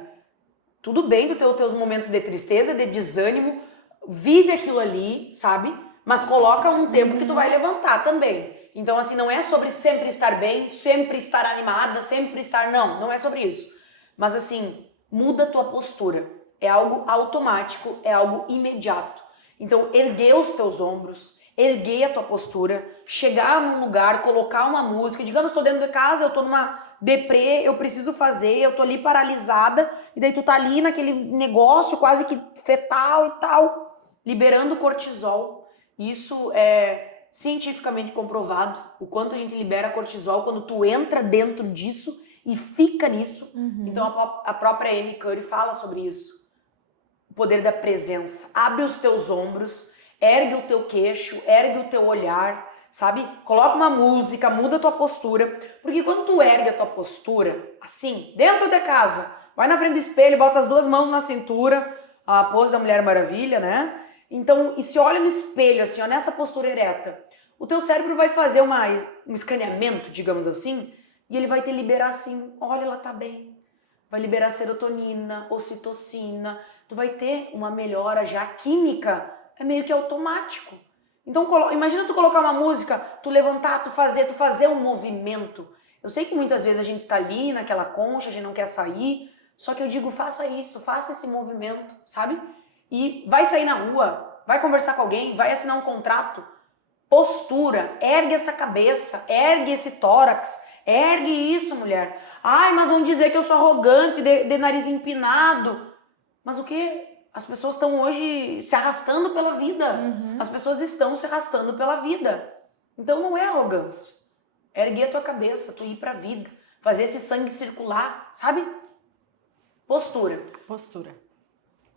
Tudo bem tu ter os teus momentos de tristeza, de desânimo, vive aquilo ali, sabe? Mas coloca um tempo que tu vai levantar também. Então, assim, não é sobre sempre estar bem, sempre estar animada, sempre estar... Não, não é sobre isso. Mas, assim, muda a tua postura. É algo automático, é algo imediato. Então, erguer os teus ombros, erguer a tua postura, chegar num lugar, colocar uma música. Digamos, estou dentro de casa, eu estou numa deprê, eu preciso fazer, eu tô ali paralisada, e daí tu tá ali naquele negócio quase que fetal e tal, liberando cortisol. Isso é cientificamente comprovado, o quanto a gente libera cortisol quando tu entra dentro disso e fica nisso. Então a própria Amy Curry fala sobre isso. O poder da presença. Abre os teus ombros, ergue o teu queixo, ergue o teu olhar, sabe? Coloca uma música, muda a tua postura, porque quando tu ergue a tua postura, assim, dentro de casa, vai na frente do espelho, bota as duas mãos na cintura, a pose da Mulher Maravilha, né? Então, e se olha no espelho, assim, ó, nessa postura ereta, o teu cérebro vai fazer um escaneamento, digamos assim, e ele vai te liberar assim, olha, ela tá bem. Vai liberar serotonina, ocitocina, tu vai ter uma melhora já química, é meio que automático. Então, imagina tu colocar uma música, tu levantar, tu fazer um movimento. Eu sei que muitas vezes a gente tá ali naquela concha, a gente não quer sair, só que eu digo, faça isso, faça esse movimento, sabe? E vai sair na rua, vai conversar com alguém, vai assinar um contrato. Postura, ergue essa cabeça, ergue esse tórax, ergue isso, mulher. Ai, mas vão dizer que eu sou arrogante, de nariz empinado. Mas o que? As pessoas estão hoje se arrastando pela vida. As pessoas estão se arrastando pela vida. Então não é arrogância. Erguer a tua cabeça, tu ir pra vida. Fazer esse sangue circular, sabe? Postura. Postura.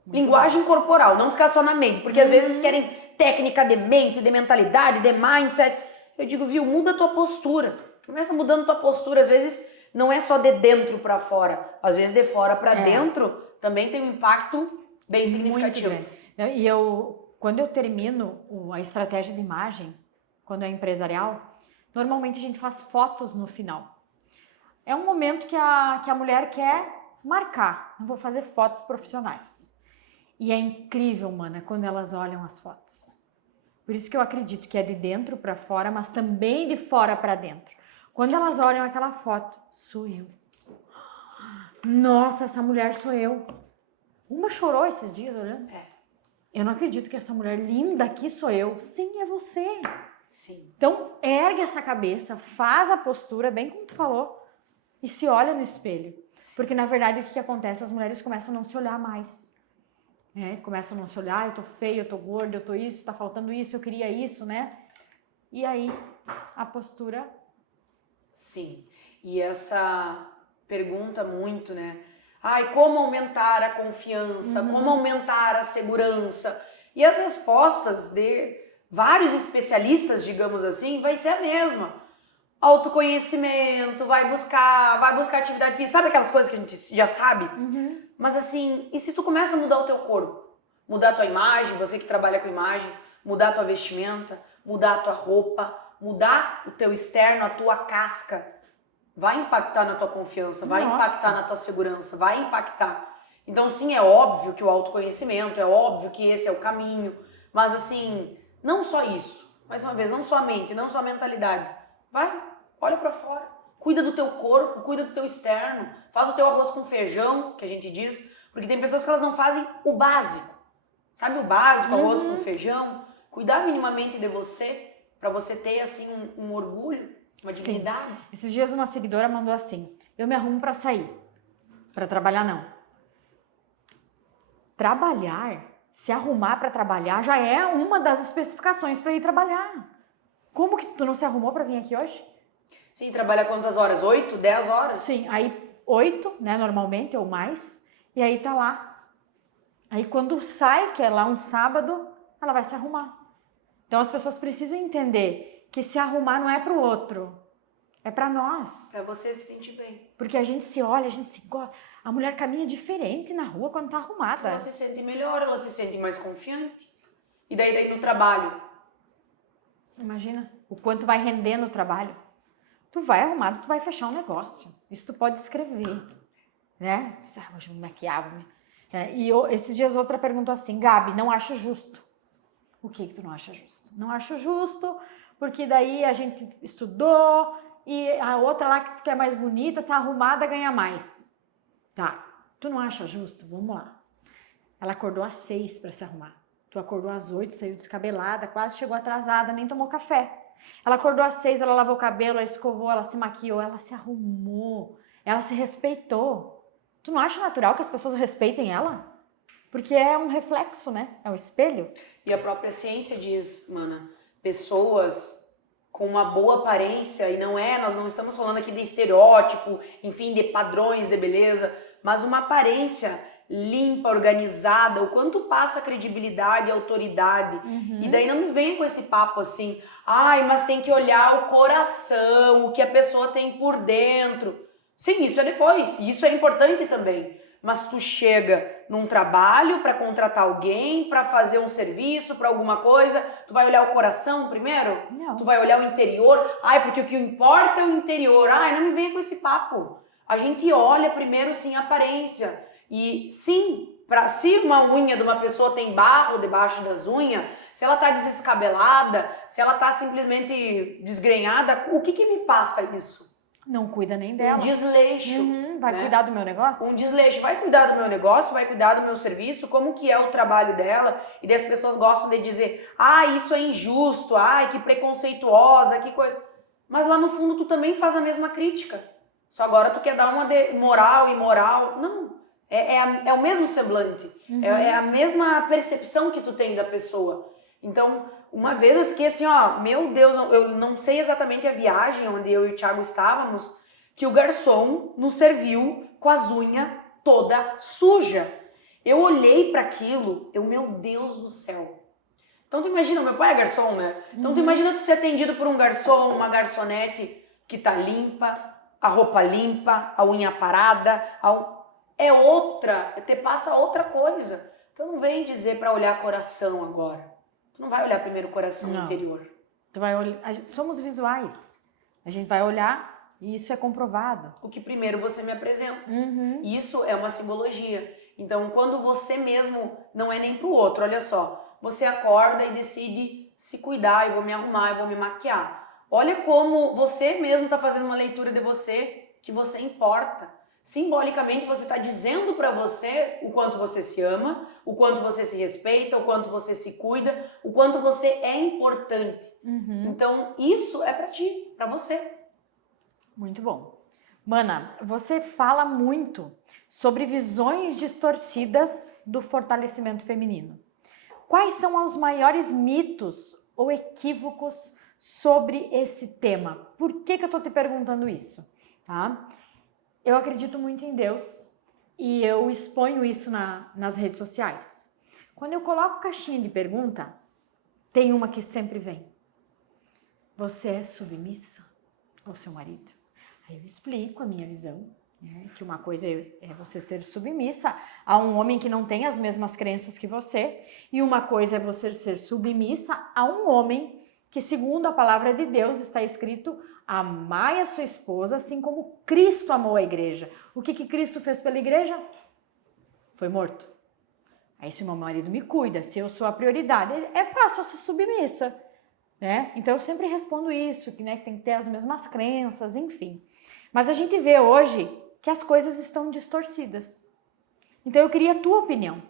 Linguagem corporal, não ficar só na mente. Porque às vezes querem técnica de mente, de mentalidade, de mindset. Eu digo, viu, muda a tua postura. Começa mudando a tua postura. Às vezes não é só de dentro pra fora. Às vezes de fora pra dentro também tem um impacto bem significativo. Muito grande. E quando eu termino a estratégia de imagem, quando é empresarial, normalmente a gente faz fotos no final. É um momento que a mulher quer marcar. Não vou fazer fotos profissionais. E é incrível, mana, quando elas olham as fotos. Por isso que eu acredito que é de dentro para fora, mas também de fora para dentro. Quando elas olham aquela foto, sou eu. Nossa, essa mulher sou eu. Uma chorou esses dias olhando. Eu não acredito que essa mulher linda aqui sou eu. Sim, é você. Sim. Então, ergue essa cabeça, faz a postura, bem como tu falou, e se olha no espelho. Porque, na verdade, o que acontece? As mulheres começam a não se olhar mais. Começam a não se olhar, eu tô feia, eu tô gorda, eu tô isso, tá faltando isso, eu queria isso, né? E aí, a postura... Sim. E essa pergunta muito, né? Ai, como aumentar a confiança? Como aumentar a segurança? E as respostas de vários especialistas, digamos assim, vai ser a mesma. Autoconhecimento, vai buscar atividade física. Sabe aquelas coisas que a gente já sabe? Mas assim, e se tu começa a mudar o teu corpo? Mudar a tua imagem, você que trabalha com imagem, mudar a tua vestimenta, mudar a tua roupa, mudar o teu externo, a tua casca, vai impactar na tua confiança, vai impactar na tua segurança, vai impactar. Então sim, é óbvio que o autoconhecimento, é óbvio que esse é o caminho, mas assim, não só isso, mais uma vez, não só a mente, não só a mentalidade, vai, olha pra fora. Cuida do teu corpo, cuida do teu externo, faz o teu arroz com feijão, que a gente diz, porque tem pessoas que elas não fazem o básico. Sabe o básico, arroz com feijão? Cuidar minimamente de você, pra você ter assim um orgulho, uma dignidade. Sim. Esses dias uma seguidora mandou assim, eu me arrumo pra sair, pra trabalhar não. Trabalhar, se arrumar pra trabalhar já é uma das especificações pra ir trabalhar. Como que tu não se arrumou pra vir aqui hoje? Sim, trabalha quantas horas? 8, 10 horas? Sim, aí 8, né, normalmente, ou mais, e aí tá lá. Aí quando sai, que é lá um sábado, ela vai se arrumar. Então as pessoas precisam entender que se arrumar não é pro outro, é pra nós. Pra você se sentir bem. Porque a gente se olha, a gente se gosta. A mulher caminha diferente na rua quando tá arrumada. Ela se sente melhor, ela se sente mais confiante. E daí no trabalho. Imagina o quanto vai render no trabalho. Tu vai arrumado, tu vai fechar um negócio. Isso tu pode escrever, né? Hoje eu me maquiava. Esses dias outra perguntou assim, Gabi, não acho justo. O que tu não acha justo? Não acho justo, porque daí a gente estudou e a outra lá que é mais bonita, tá arrumada, ganha mais. Tá, tu não acha justo? Vamos lá. Ela acordou às 6 para se arrumar. Tu acordou às 8, saiu descabelada, quase chegou atrasada, nem tomou café. Ela acordou às 6, ela lavou o cabelo, ela escovou, ela se maquiou, ela se arrumou, ela se respeitou. Tu não acha natural que as pessoas respeitem ela? Porque é um reflexo, né? É um espelho. E a própria ciência diz, mana, pessoas com uma boa aparência, e nós não estamos falando aqui de estereótipo, enfim, de padrões de beleza, mas uma aparência limpa, organizada, o quanto passa credibilidade e autoridade. E daí não me venha com esse papo assim, mas tem que olhar o coração, o que a pessoa tem por dentro. Sim, isso é depois, e isso é importante também. Mas tu chega num trabalho para contratar alguém, para fazer um serviço, para alguma coisa, tu vai olhar o coração primeiro? Não. Tu vai olhar o interior? Porque o que importa é o interior. Não me venha com esse papo. A gente olha primeiro, sim, a aparência. E sim, se uma unha de uma pessoa tem barro debaixo das unhas, se ela tá desescabelada, se ela tá simplesmente desgrenhada, o que me passa isso? Não cuida nem dela. Um desleixo. Vai, né? Cuidar do meu negócio? Um desleixo. Vai cuidar do meu negócio, vai cuidar do meu serviço, como que é o trabalho dela. E daí as pessoas gostam de dizer, isso é injusto, que preconceituosa, que coisa. Mas lá no fundo tu também faz a mesma crítica. Só agora tu quer dar uma de moral e moral. Não. É o mesmo semblante. É a mesma percepção que tu tem da pessoa. Então, uma vez eu fiquei assim, meu Deus, eu não sei exatamente a viagem onde eu e o Thiago estávamos, que o garçom nos serviu com as unhas toda suja. Eu olhei para aquilo, meu Deus do céu. Então tu imagina, meu pai é garçom, né? Então tu imagina tu ser atendido por um garçom, uma garçonete que tá limpa, a roupa limpa, a unha parada, te passa outra coisa. Então não vem dizer para olhar coração agora. Tu não vai olhar primeiro o coração interior. Tu vai olhar, somos visuais. A gente vai olhar e isso é comprovado. O que primeiro você me apresenta. Isso é uma simbologia. Então, quando você mesmo não é nem pro outro, olha só, você acorda e decide se cuidar, eu vou me arrumar, eu vou me maquiar. Olha como você mesmo está fazendo uma leitura de você, que você importa. Simbolicamente você está dizendo para você o quanto você se ama, o quanto você se respeita, o quanto você se cuida, o quanto você é importante. Então isso é para ti, para você. Muito bom. Mana, você fala muito sobre visões distorcidas do fortalecimento feminino. Quais são os maiores mitos ou equívocos sobre esse tema? Por que eu estou te perguntando isso? Tá? Eu acredito muito em Deus e eu exponho isso nas redes sociais. Quando eu coloco caixinha de pergunta, tem uma que sempre vem. Você é submissa ao seu marido? Aí eu explico a minha visão, né, que uma coisa é você ser submissa a um homem que não tem as mesmas crenças que você, e uma coisa é você ser submissa a um homem que, segundo a palavra de Deus, está escrito: amai a sua esposa assim como Cristo amou a igreja. O que Cristo fez pela igreja? Foi morto. Aí se o meu marido me cuida, se eu sou a prioridade, é fácil eu ser submissa, né? Então eu sempre respondo isso, que, né, que tem que ter as mesmas crenças, enfim. Mas a gente vê hoje que as coisas estão distorcidas. Então eu queria a tua opinião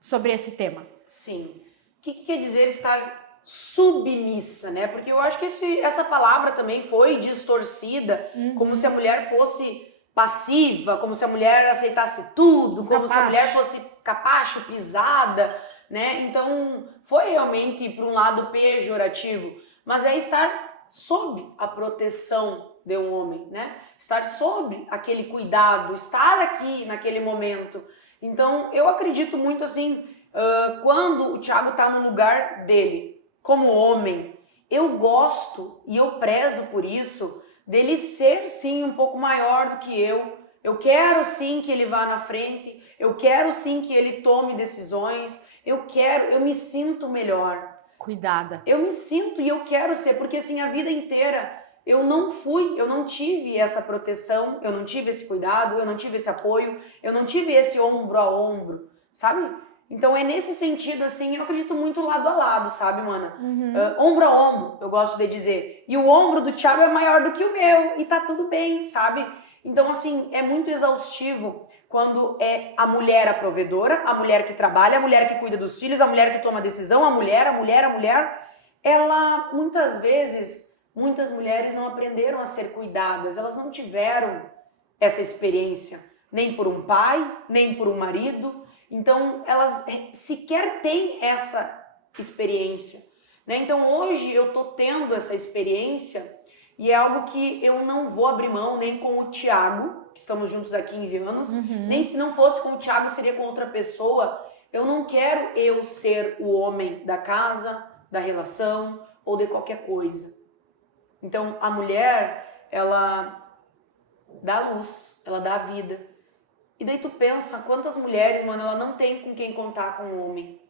sobre esse tema. Sim. O que quer dizer estar submissa, né? Porque eu acho que essa palavra também foi distorcida, como se a mulher fosse passiva, como se a mulher aceitasse tudo, como se a mulher fosse capacho, pisada, né? Então foi realmente para um lado pejorativo, mas é estar sob a proteção de um homem, né? Estar sob aquele cuidado, estar aqui naquele momento. Então, eu acredito muito assim, quando o Thiago tá no lugar dele, como homem, eu gosto e eu prezo por isso, dele ser sim um pouco maior do que eu. Eu quero sim que ele vá na frente, eu quero sim que ele tome decisões, eu me sinto melhor. Cuidada. Eu me sinto e eu quero ser, porque assim, a vida inteira eu não tive essa proteção, eu não tive esse cuidado, eu não tive esse apoio, eu não tive esse ombro a ombro, sabe? Então é nesse sentido, assim, eu acredito muito lado a lado, sabe, mana? Ombro a ombro, eu gosto de dizer. E o ombro do Thiago é maior do que o meu, e tá tudo bem, sabe? Então, assim, é muito exaustivo quando é a mulher a provedora, a mulher que trabalha, a mulher que cuida dos filhos, a mulher que toma decisão, a mulher, ela, muitas vezes, muitas mulheres não aprenderam a ser cuidadas, elas não tiveram essa experiência, nem por um pai, nem por um marido, então elas sequer têm essa experiência, né? Então hoje eu tô tendo essa experiência e é algo que eu não vou abrir mão, nem com o Thiago, que estamos juntos há 15 anos, nem se não fosse com o Thiago, seria com outra pessoa. Eu não quero eu ser o homem da casa, da relação ou de qualquer coisa. Então a mulher, ela dá luz, ela dá vida. E daí tu pensa quantas mulheres, mano, ela não tem com quem contar com o homem,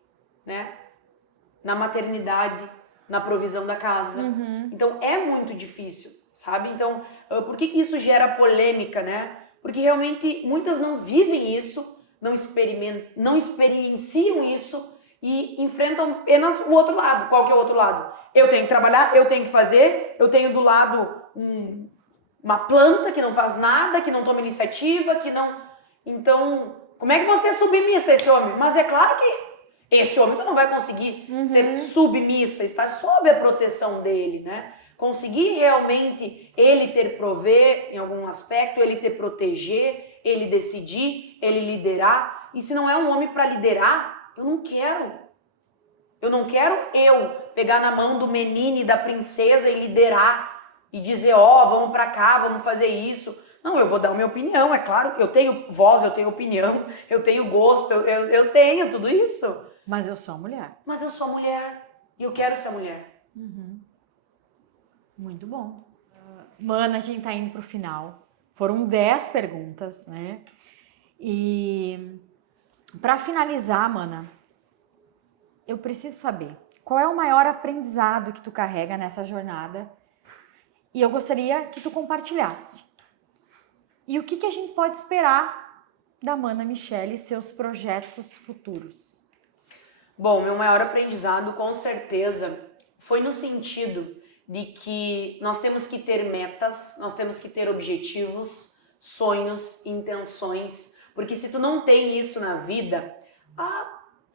né? Na maternidade, na provisão da casa. Então é muito difícil, sabe? Então, por que isso gera polêmica, né? Porque realmente muitas não vivem isso, não experienciam isso e enfrentam apenas o outro lado. Qual que é o outro lado? Eu tenho que trabalhar, eu tenho que fazer, eu tenho do lado uma planta que não faz nada, que não toma iniciativa, que não... Então, como é que você é submissa a esse homem? Mas é claro que esse homem não vai conseguir ser submissa, estar sob a proteção dele, né? Conseguir realmente ele ter prover em algum aspecto, ele ter proteger, ele decidir, ele liderar. E se não é um homem para liderar, eu não quero. Eu não quero eu pegar na mão do menino e da princesa e liderar e dizer, vamos para cá, vamos fazer isso. Não, eu vou dar a minha opinião, é claro, eu tenho voz, eu tenho opinião, eu tenho gosto, eu tenho tudo isso. Mas eu sou mulher. Mas eu sou mulher e eu quero ser mulher. Muito bom. Mana, a gente tá indo pro final. Foram 10 perguntas, né? E para finalizar, Mana, eu preciso saber qual é o maior aprendizado que tu carrega nessa jornada e eu gostaria que tu compartilhasse. E o que a gente pode esperar da Mana Michele e seus projetos futuros? Bom, meu maior aprendizado, com certeza, foi no sentido de que nós temos que ter metas, nós temos que ter objetivos, sonhos, intenções, porque se tu não tem isso na vida,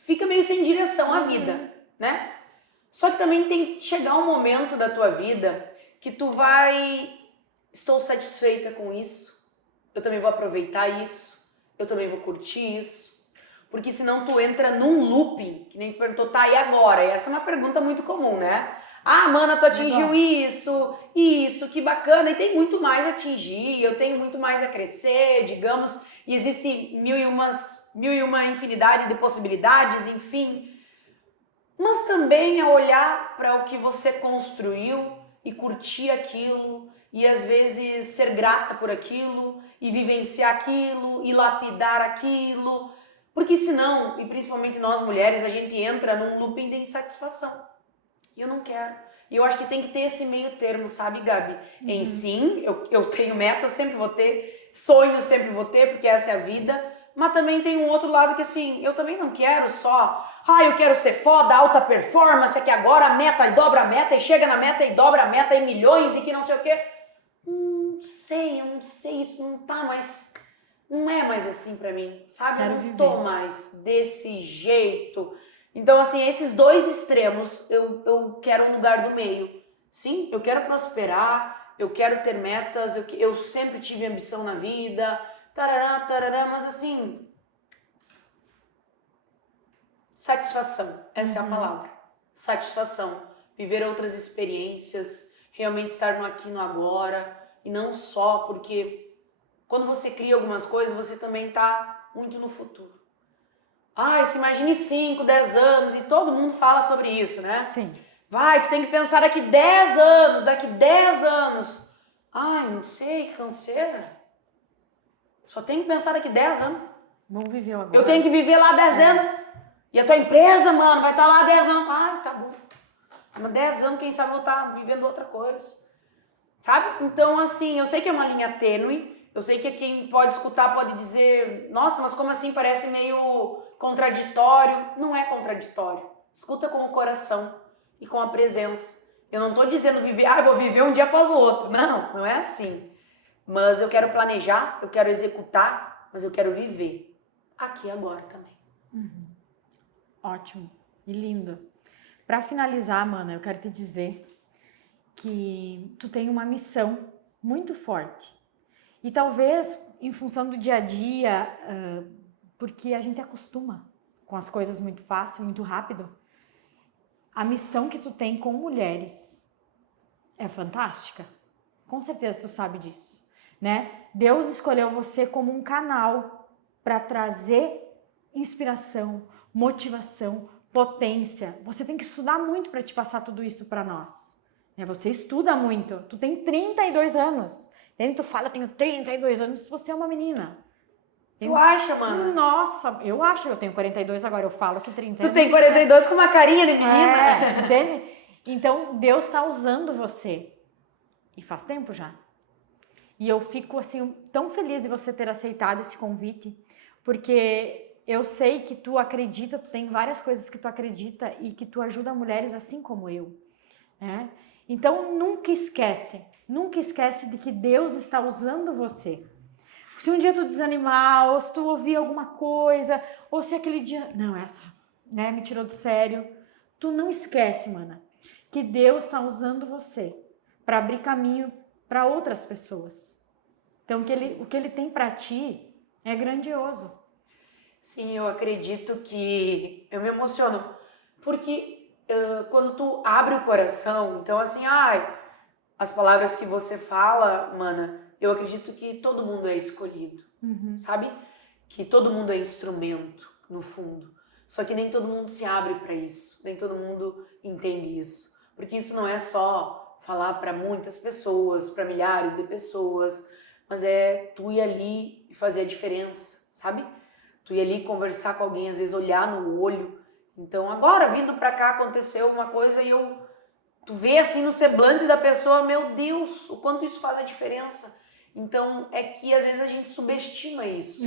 fica meio sem direção a vida, né? Só que também tem que chegar um momento da tua vida que tu estou satisfeita com isso, eu também vou aproveitar isso, eu também vou curtir isso. Porque senão tu entra num looping, que nem tu perguntou, tá, e agora? E essa é uma pergunta muito comum, né? Mana, tu atingiu isso, que bacana, e tem muito mais a atingir, eu tenho muito mais a crescer, digamos, e existe mil e uma infinidade de possibilidades, enfim. Mas também é olhar para o que você construiu e curtir aquilo, e às vezes ser grata por aquilo, e vivenciar aquilo, e lapidar aquilo. Porque senão, e principalmente nós mulheres, a gente entra num looping de insatisfação. E eu não quero. E eu acho que tem que ter esse meio termo, sabe, Gabi? Em sim, eu tenho metas, sempre vou ter, sonhos sempre vou ter, porque essa é a vida. Mas também tem um outro lado que assim, eu também não quero só, eu quero ser foda, alta performance, que agora a meta, e dobra a meta, e chega na meta, e dobra a meta, e milhões, e que não sei o quê. Não sei, isso não tá mais... Não é mais assim pra mim, sabe? Eu não tô mais desse jeito. Então, assim, esses dois extremos, eu quero um lugar do meio. Sim, eu quero prosperar, eu quero ter metas, eu sempre tive ambição na vida, tarará, mas assim... Satisfação, essa é a palavra. Satisfação. Viver outras experiências, realmente estar no aqui e no agora. e não só, porque quando você cria algumas coisas, você também tá muito no futuro. Se imagine 5, 10 anos, e todo mundo fala sobre isso, né? Sim. Vai, tu tem que pensar daqui 10 anos, daqui 10 anos. Não sei, que canseira. Só tenho que pensar daqui 10 anos. Vamos viver agora. Eu tenho que viver lá 10 anos. E a tua empresa, mano, vai estar lá 10 anos. Tá bom. Mas 10 anos, quem sabe eu vou estar vivendo outra coisa. Sabe? Então, assim, eu sei que é uma linha tênue. Eu sei que quem pode escutar pode dizer, nossa, mas como assim, parece meio contraditório. Não é contraditório. Escuta com o coração e com a presença. Eu não tô dizendo viver, vou viver um dia após o outro. Não, não é assim. Mas eu quero planejar, eu quero executar, mas eu quero viver aqui agora também. Uhum. Ótimo e lindo. Para finalizar, mana, eu quero te dizer que tu tem uma missão muito forte. E talvez em função do dia a dia, porque a gente acostuma com as coisas muito fácil, muito rápido, a missão que tu tem com mulheres é fantástica. Com certeza tu sabe disso, né? Deus escolheu você como um canal para trazer inspiração, motivação, potência. Você tem que estudar muito para te passar tudo isso para nós. Você estuda muito. Tu tem 32 anos. Tu fala, eu tenho 32 anos, você é uma menina. Tu acha, mano? Nossa, eu acho. Eu tenho 42 agora, eu falo que 30 Tu tem 42 com uma carinha de menina. Entende? Então, Deus está usando você. E faz tempo já. E eu fico, assim, tão feliz de você ter aceitado esse convite, porque eu sei que tu acredita, tu tem várias coisas que tu acredita e que tu ajuda mulheres assim como eu, né? Então, nunca esquece de que Deus está usando você. Se um dia tu desanimar, ou se tu ouvir alguma coisa, ou se aquele dia, não, essa, né, me tirou do sério, tu não esquece, mana, que Deus está usando você para abrir caminho para outras pessoas. Então, o que ele tem para ti é grandioso. Sim, eu acredito que eu me emociono, porque quando tu abre o coração, então assim, as palavras que você fala, mana, eu acredito que todo mundo é escolhido, sabe? Que todo mundo é instrumento, no fundo. Só que nem todo mundo se abre para isso, nem todo mundo entende isso. Porque isso não é só falar para muitas pessoas, para milhares de pessoas, mas é tu ir ali e fazer a diferença, sabe? Tu ir ali conversar com alguém, às vezes olhar no olho. Então, agora, vindo pra cá, aconteceu uma coisa e tu vê assim no semblante da pessoa, meu Deus, o quanto isso faz a diferença. Então, é que às vezes a gente subestima isso.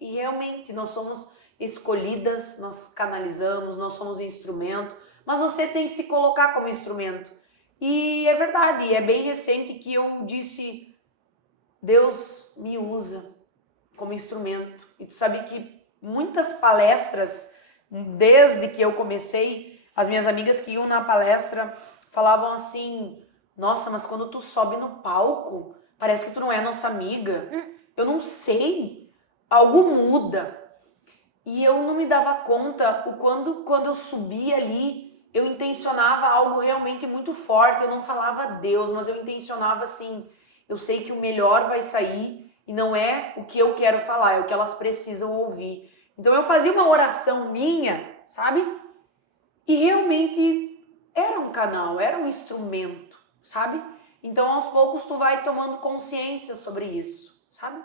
E realmente, nós somos escolhidas, nós canalizamos, nós somos instrumento, mas você tem que se colocar como instrumento. E é verdade, é bem recente que eu disse, Deus me usa como instrumento. E tu sabe que muitas palestras, desde que eu comecei, as minhas amigas que iam na palestra falavam assim, nossa, mas quando tu sobe no palco, parece que tu não é nossa amiga. Eu não sei, algo muda. E eu não me dava conta o quando eu subia ali, eu intencionava algo realmente muito forte. Eu não falava Deus, mas eu intencionava assim, eu sei que o melhor vai sair e não é o que eu quero falar, é o que elas precisam ouvir. Então eu fazia uma oração minha, sabe? E realmente era um canal, era um instrumento, sabe? Então aos poucos tu vai tomando consciência sobre isso, sabe?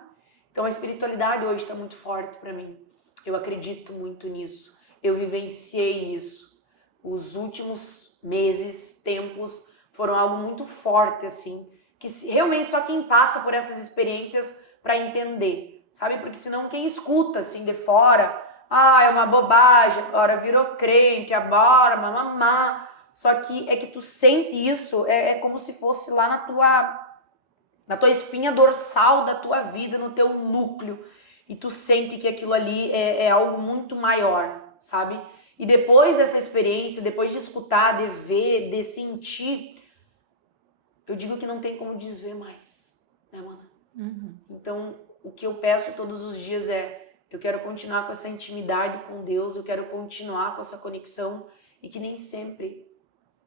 Então a espiritualidade hoje está muito forte para mim. Eu acredito muito nisso. Eu vivenciei isso. Os últimos meses, tempos, foram algo muito forte, assim, que realmente só quem passa por essas experiências para entender, sabe? Porque senão quem escuta, assim, de fora, é uma bobagem, agora virou crente, agora, mamamá. Só que é que tu sente isso, é como se fosse lá na tua espinha dorsal da tua vida, no teu núcleo. E tu sente que aquilo ali é algo muito maior, sabe? E depois dessa experiência, depois de escutar, de ver, de sentir, eu digo que não tem como desver mais, né, mana? Então, o que eu peço todos os dias é, eu quero continuar com essa intimidade com Deus, eu quero continuar com essa conexão e que nem sempre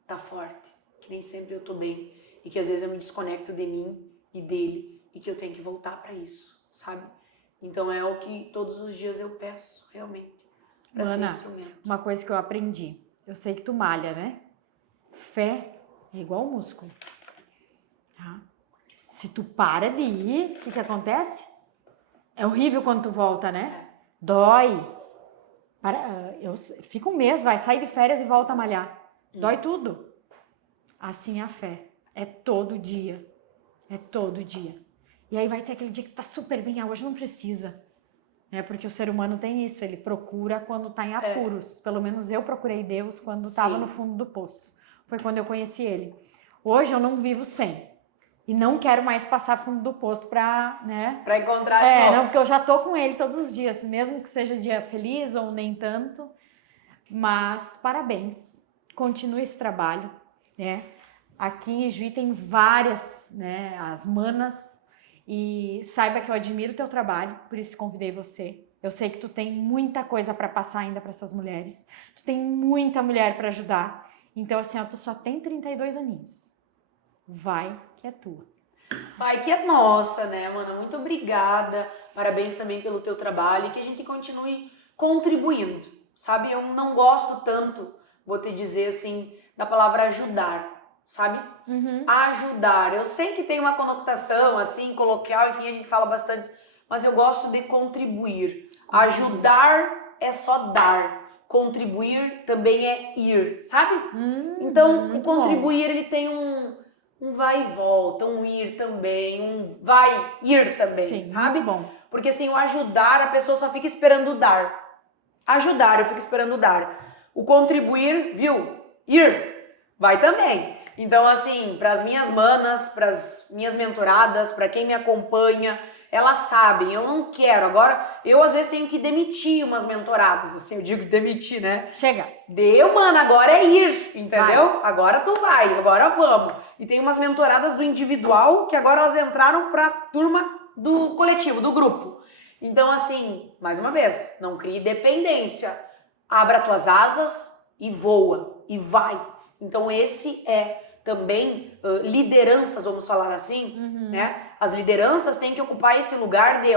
tá forte, que nem sempre eu tô bem e que às vezes eu me desconecto de mim e dele e que eu tenho que voltar para isso, sabe? Então é o que todos os dias eu peço, realmente, para ser Ana, instrumento. uma coisa que eu aprendi. Eu sei que tu malha, né? Fé é igual músculo. Tá? Se tu para de ir, o que acontece? É horrível quando tu volta, né? Dói. Eu fico um mês, vai sair de férias e volta a malhar. Dói tudo. Assim é a fé. É todo dia. É todo dia. E aí vai ter aquele dia que tá super bem, hoje não precisa. Porque o ser humano tem isso, ele procura quando tá em apuros. Pelo menos eu procurei Deus quando estava no fundo do poço. Foi quando eu conheci ele. Hoje eu não vivo sem. E não quero mais passar fundo do poço pra encontrar de novo. não, porque eu já tô com ele todos os dias, mesmo que seja dia feliz ou nem tanto. Mas parabéns, continue esse trabalho, né? Aqui em Ijuí tem várias, né, as manas, e saiba que eu admiro o teu trabalho, por isso convidei você. Eu sei que tu tem muita coisa para passar ainda para essas mulheres, tu tem muita mulher para ajudar, então assim, ó, tu só tem 32 aninhos, vai que é tua. Vai que é nossa, né, Mana? Muito obrigada, parabéns também pelo teu trabalho e que a gente continue contribuindo, sabe? Eu não gosto tanto, vou te dizer assim, da palavra ajudar, sabe? Ajudar. Eu sei que tem uma conotação assim, coloquial, enfim, a gente fala bastante, mas eu gosto de contribuir. Ajudar é só dar. Contribuir também é ir, sabe? Então, o contribuir, ele tem um vai e volta, um ir também, um vai ir também, Sim, sabe? muito bom. Porque assim, o ajudar, a pessoa só fica esperando dar. Ajudar, eu fico esperando dar. O contribuir, viu? Ir, vai também. Então, assim, para as minhas manas, para as minhas mentoradas, para quem me acompanha, elas sabem, eu não quero. Agora, eu às vezes tenho que demitir umas mentoradas, assim, eu digo demitir, né? Chega. Deu, mano, agora é ir, entendeu? Vai. Agora tu vai, agora vamos. E tem umas mentoradas do individual que agora elas entraram pra turma do coletivo, do grupo. Então, assim, mais uma vez, não crie dependência. Abra tuas asas e voa, e vai. Então, esse é também lideranças, vamos falar assim, né? As lideranças têm que ocupar esse lugar de,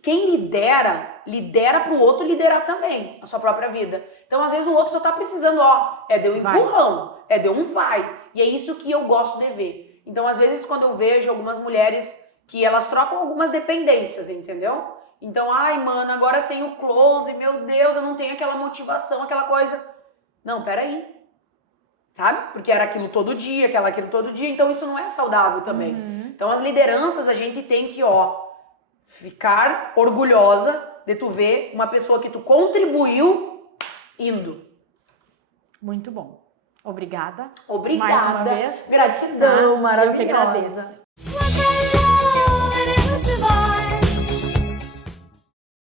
quem lidera para o outro liderar também a sua própria vida. Então, às vezes, o outro só tá precisando, é de um empurrão, é de um vai. E é isso que eu gosto de ver. Então, às vezes, quando eu vejo algumas mulheres que elas trocam algumas dependências, entendeu? Então, mano, agora sem o close, meu Deus, eu não tenho aquela motivação, aquela coisa. Não, peraí. Sabe? Porque era aquilo todo dia, aquilo todo dia, então isso não é saudável também. Então as lideranças a gente tem que, ficar orgulhosa de tu ver uma pessoa que tu contribuiu indo. Muito bom. Obrigada. Obrigada. Mais uma vez. Gratidão, maravilhosa. Eu que agradeço.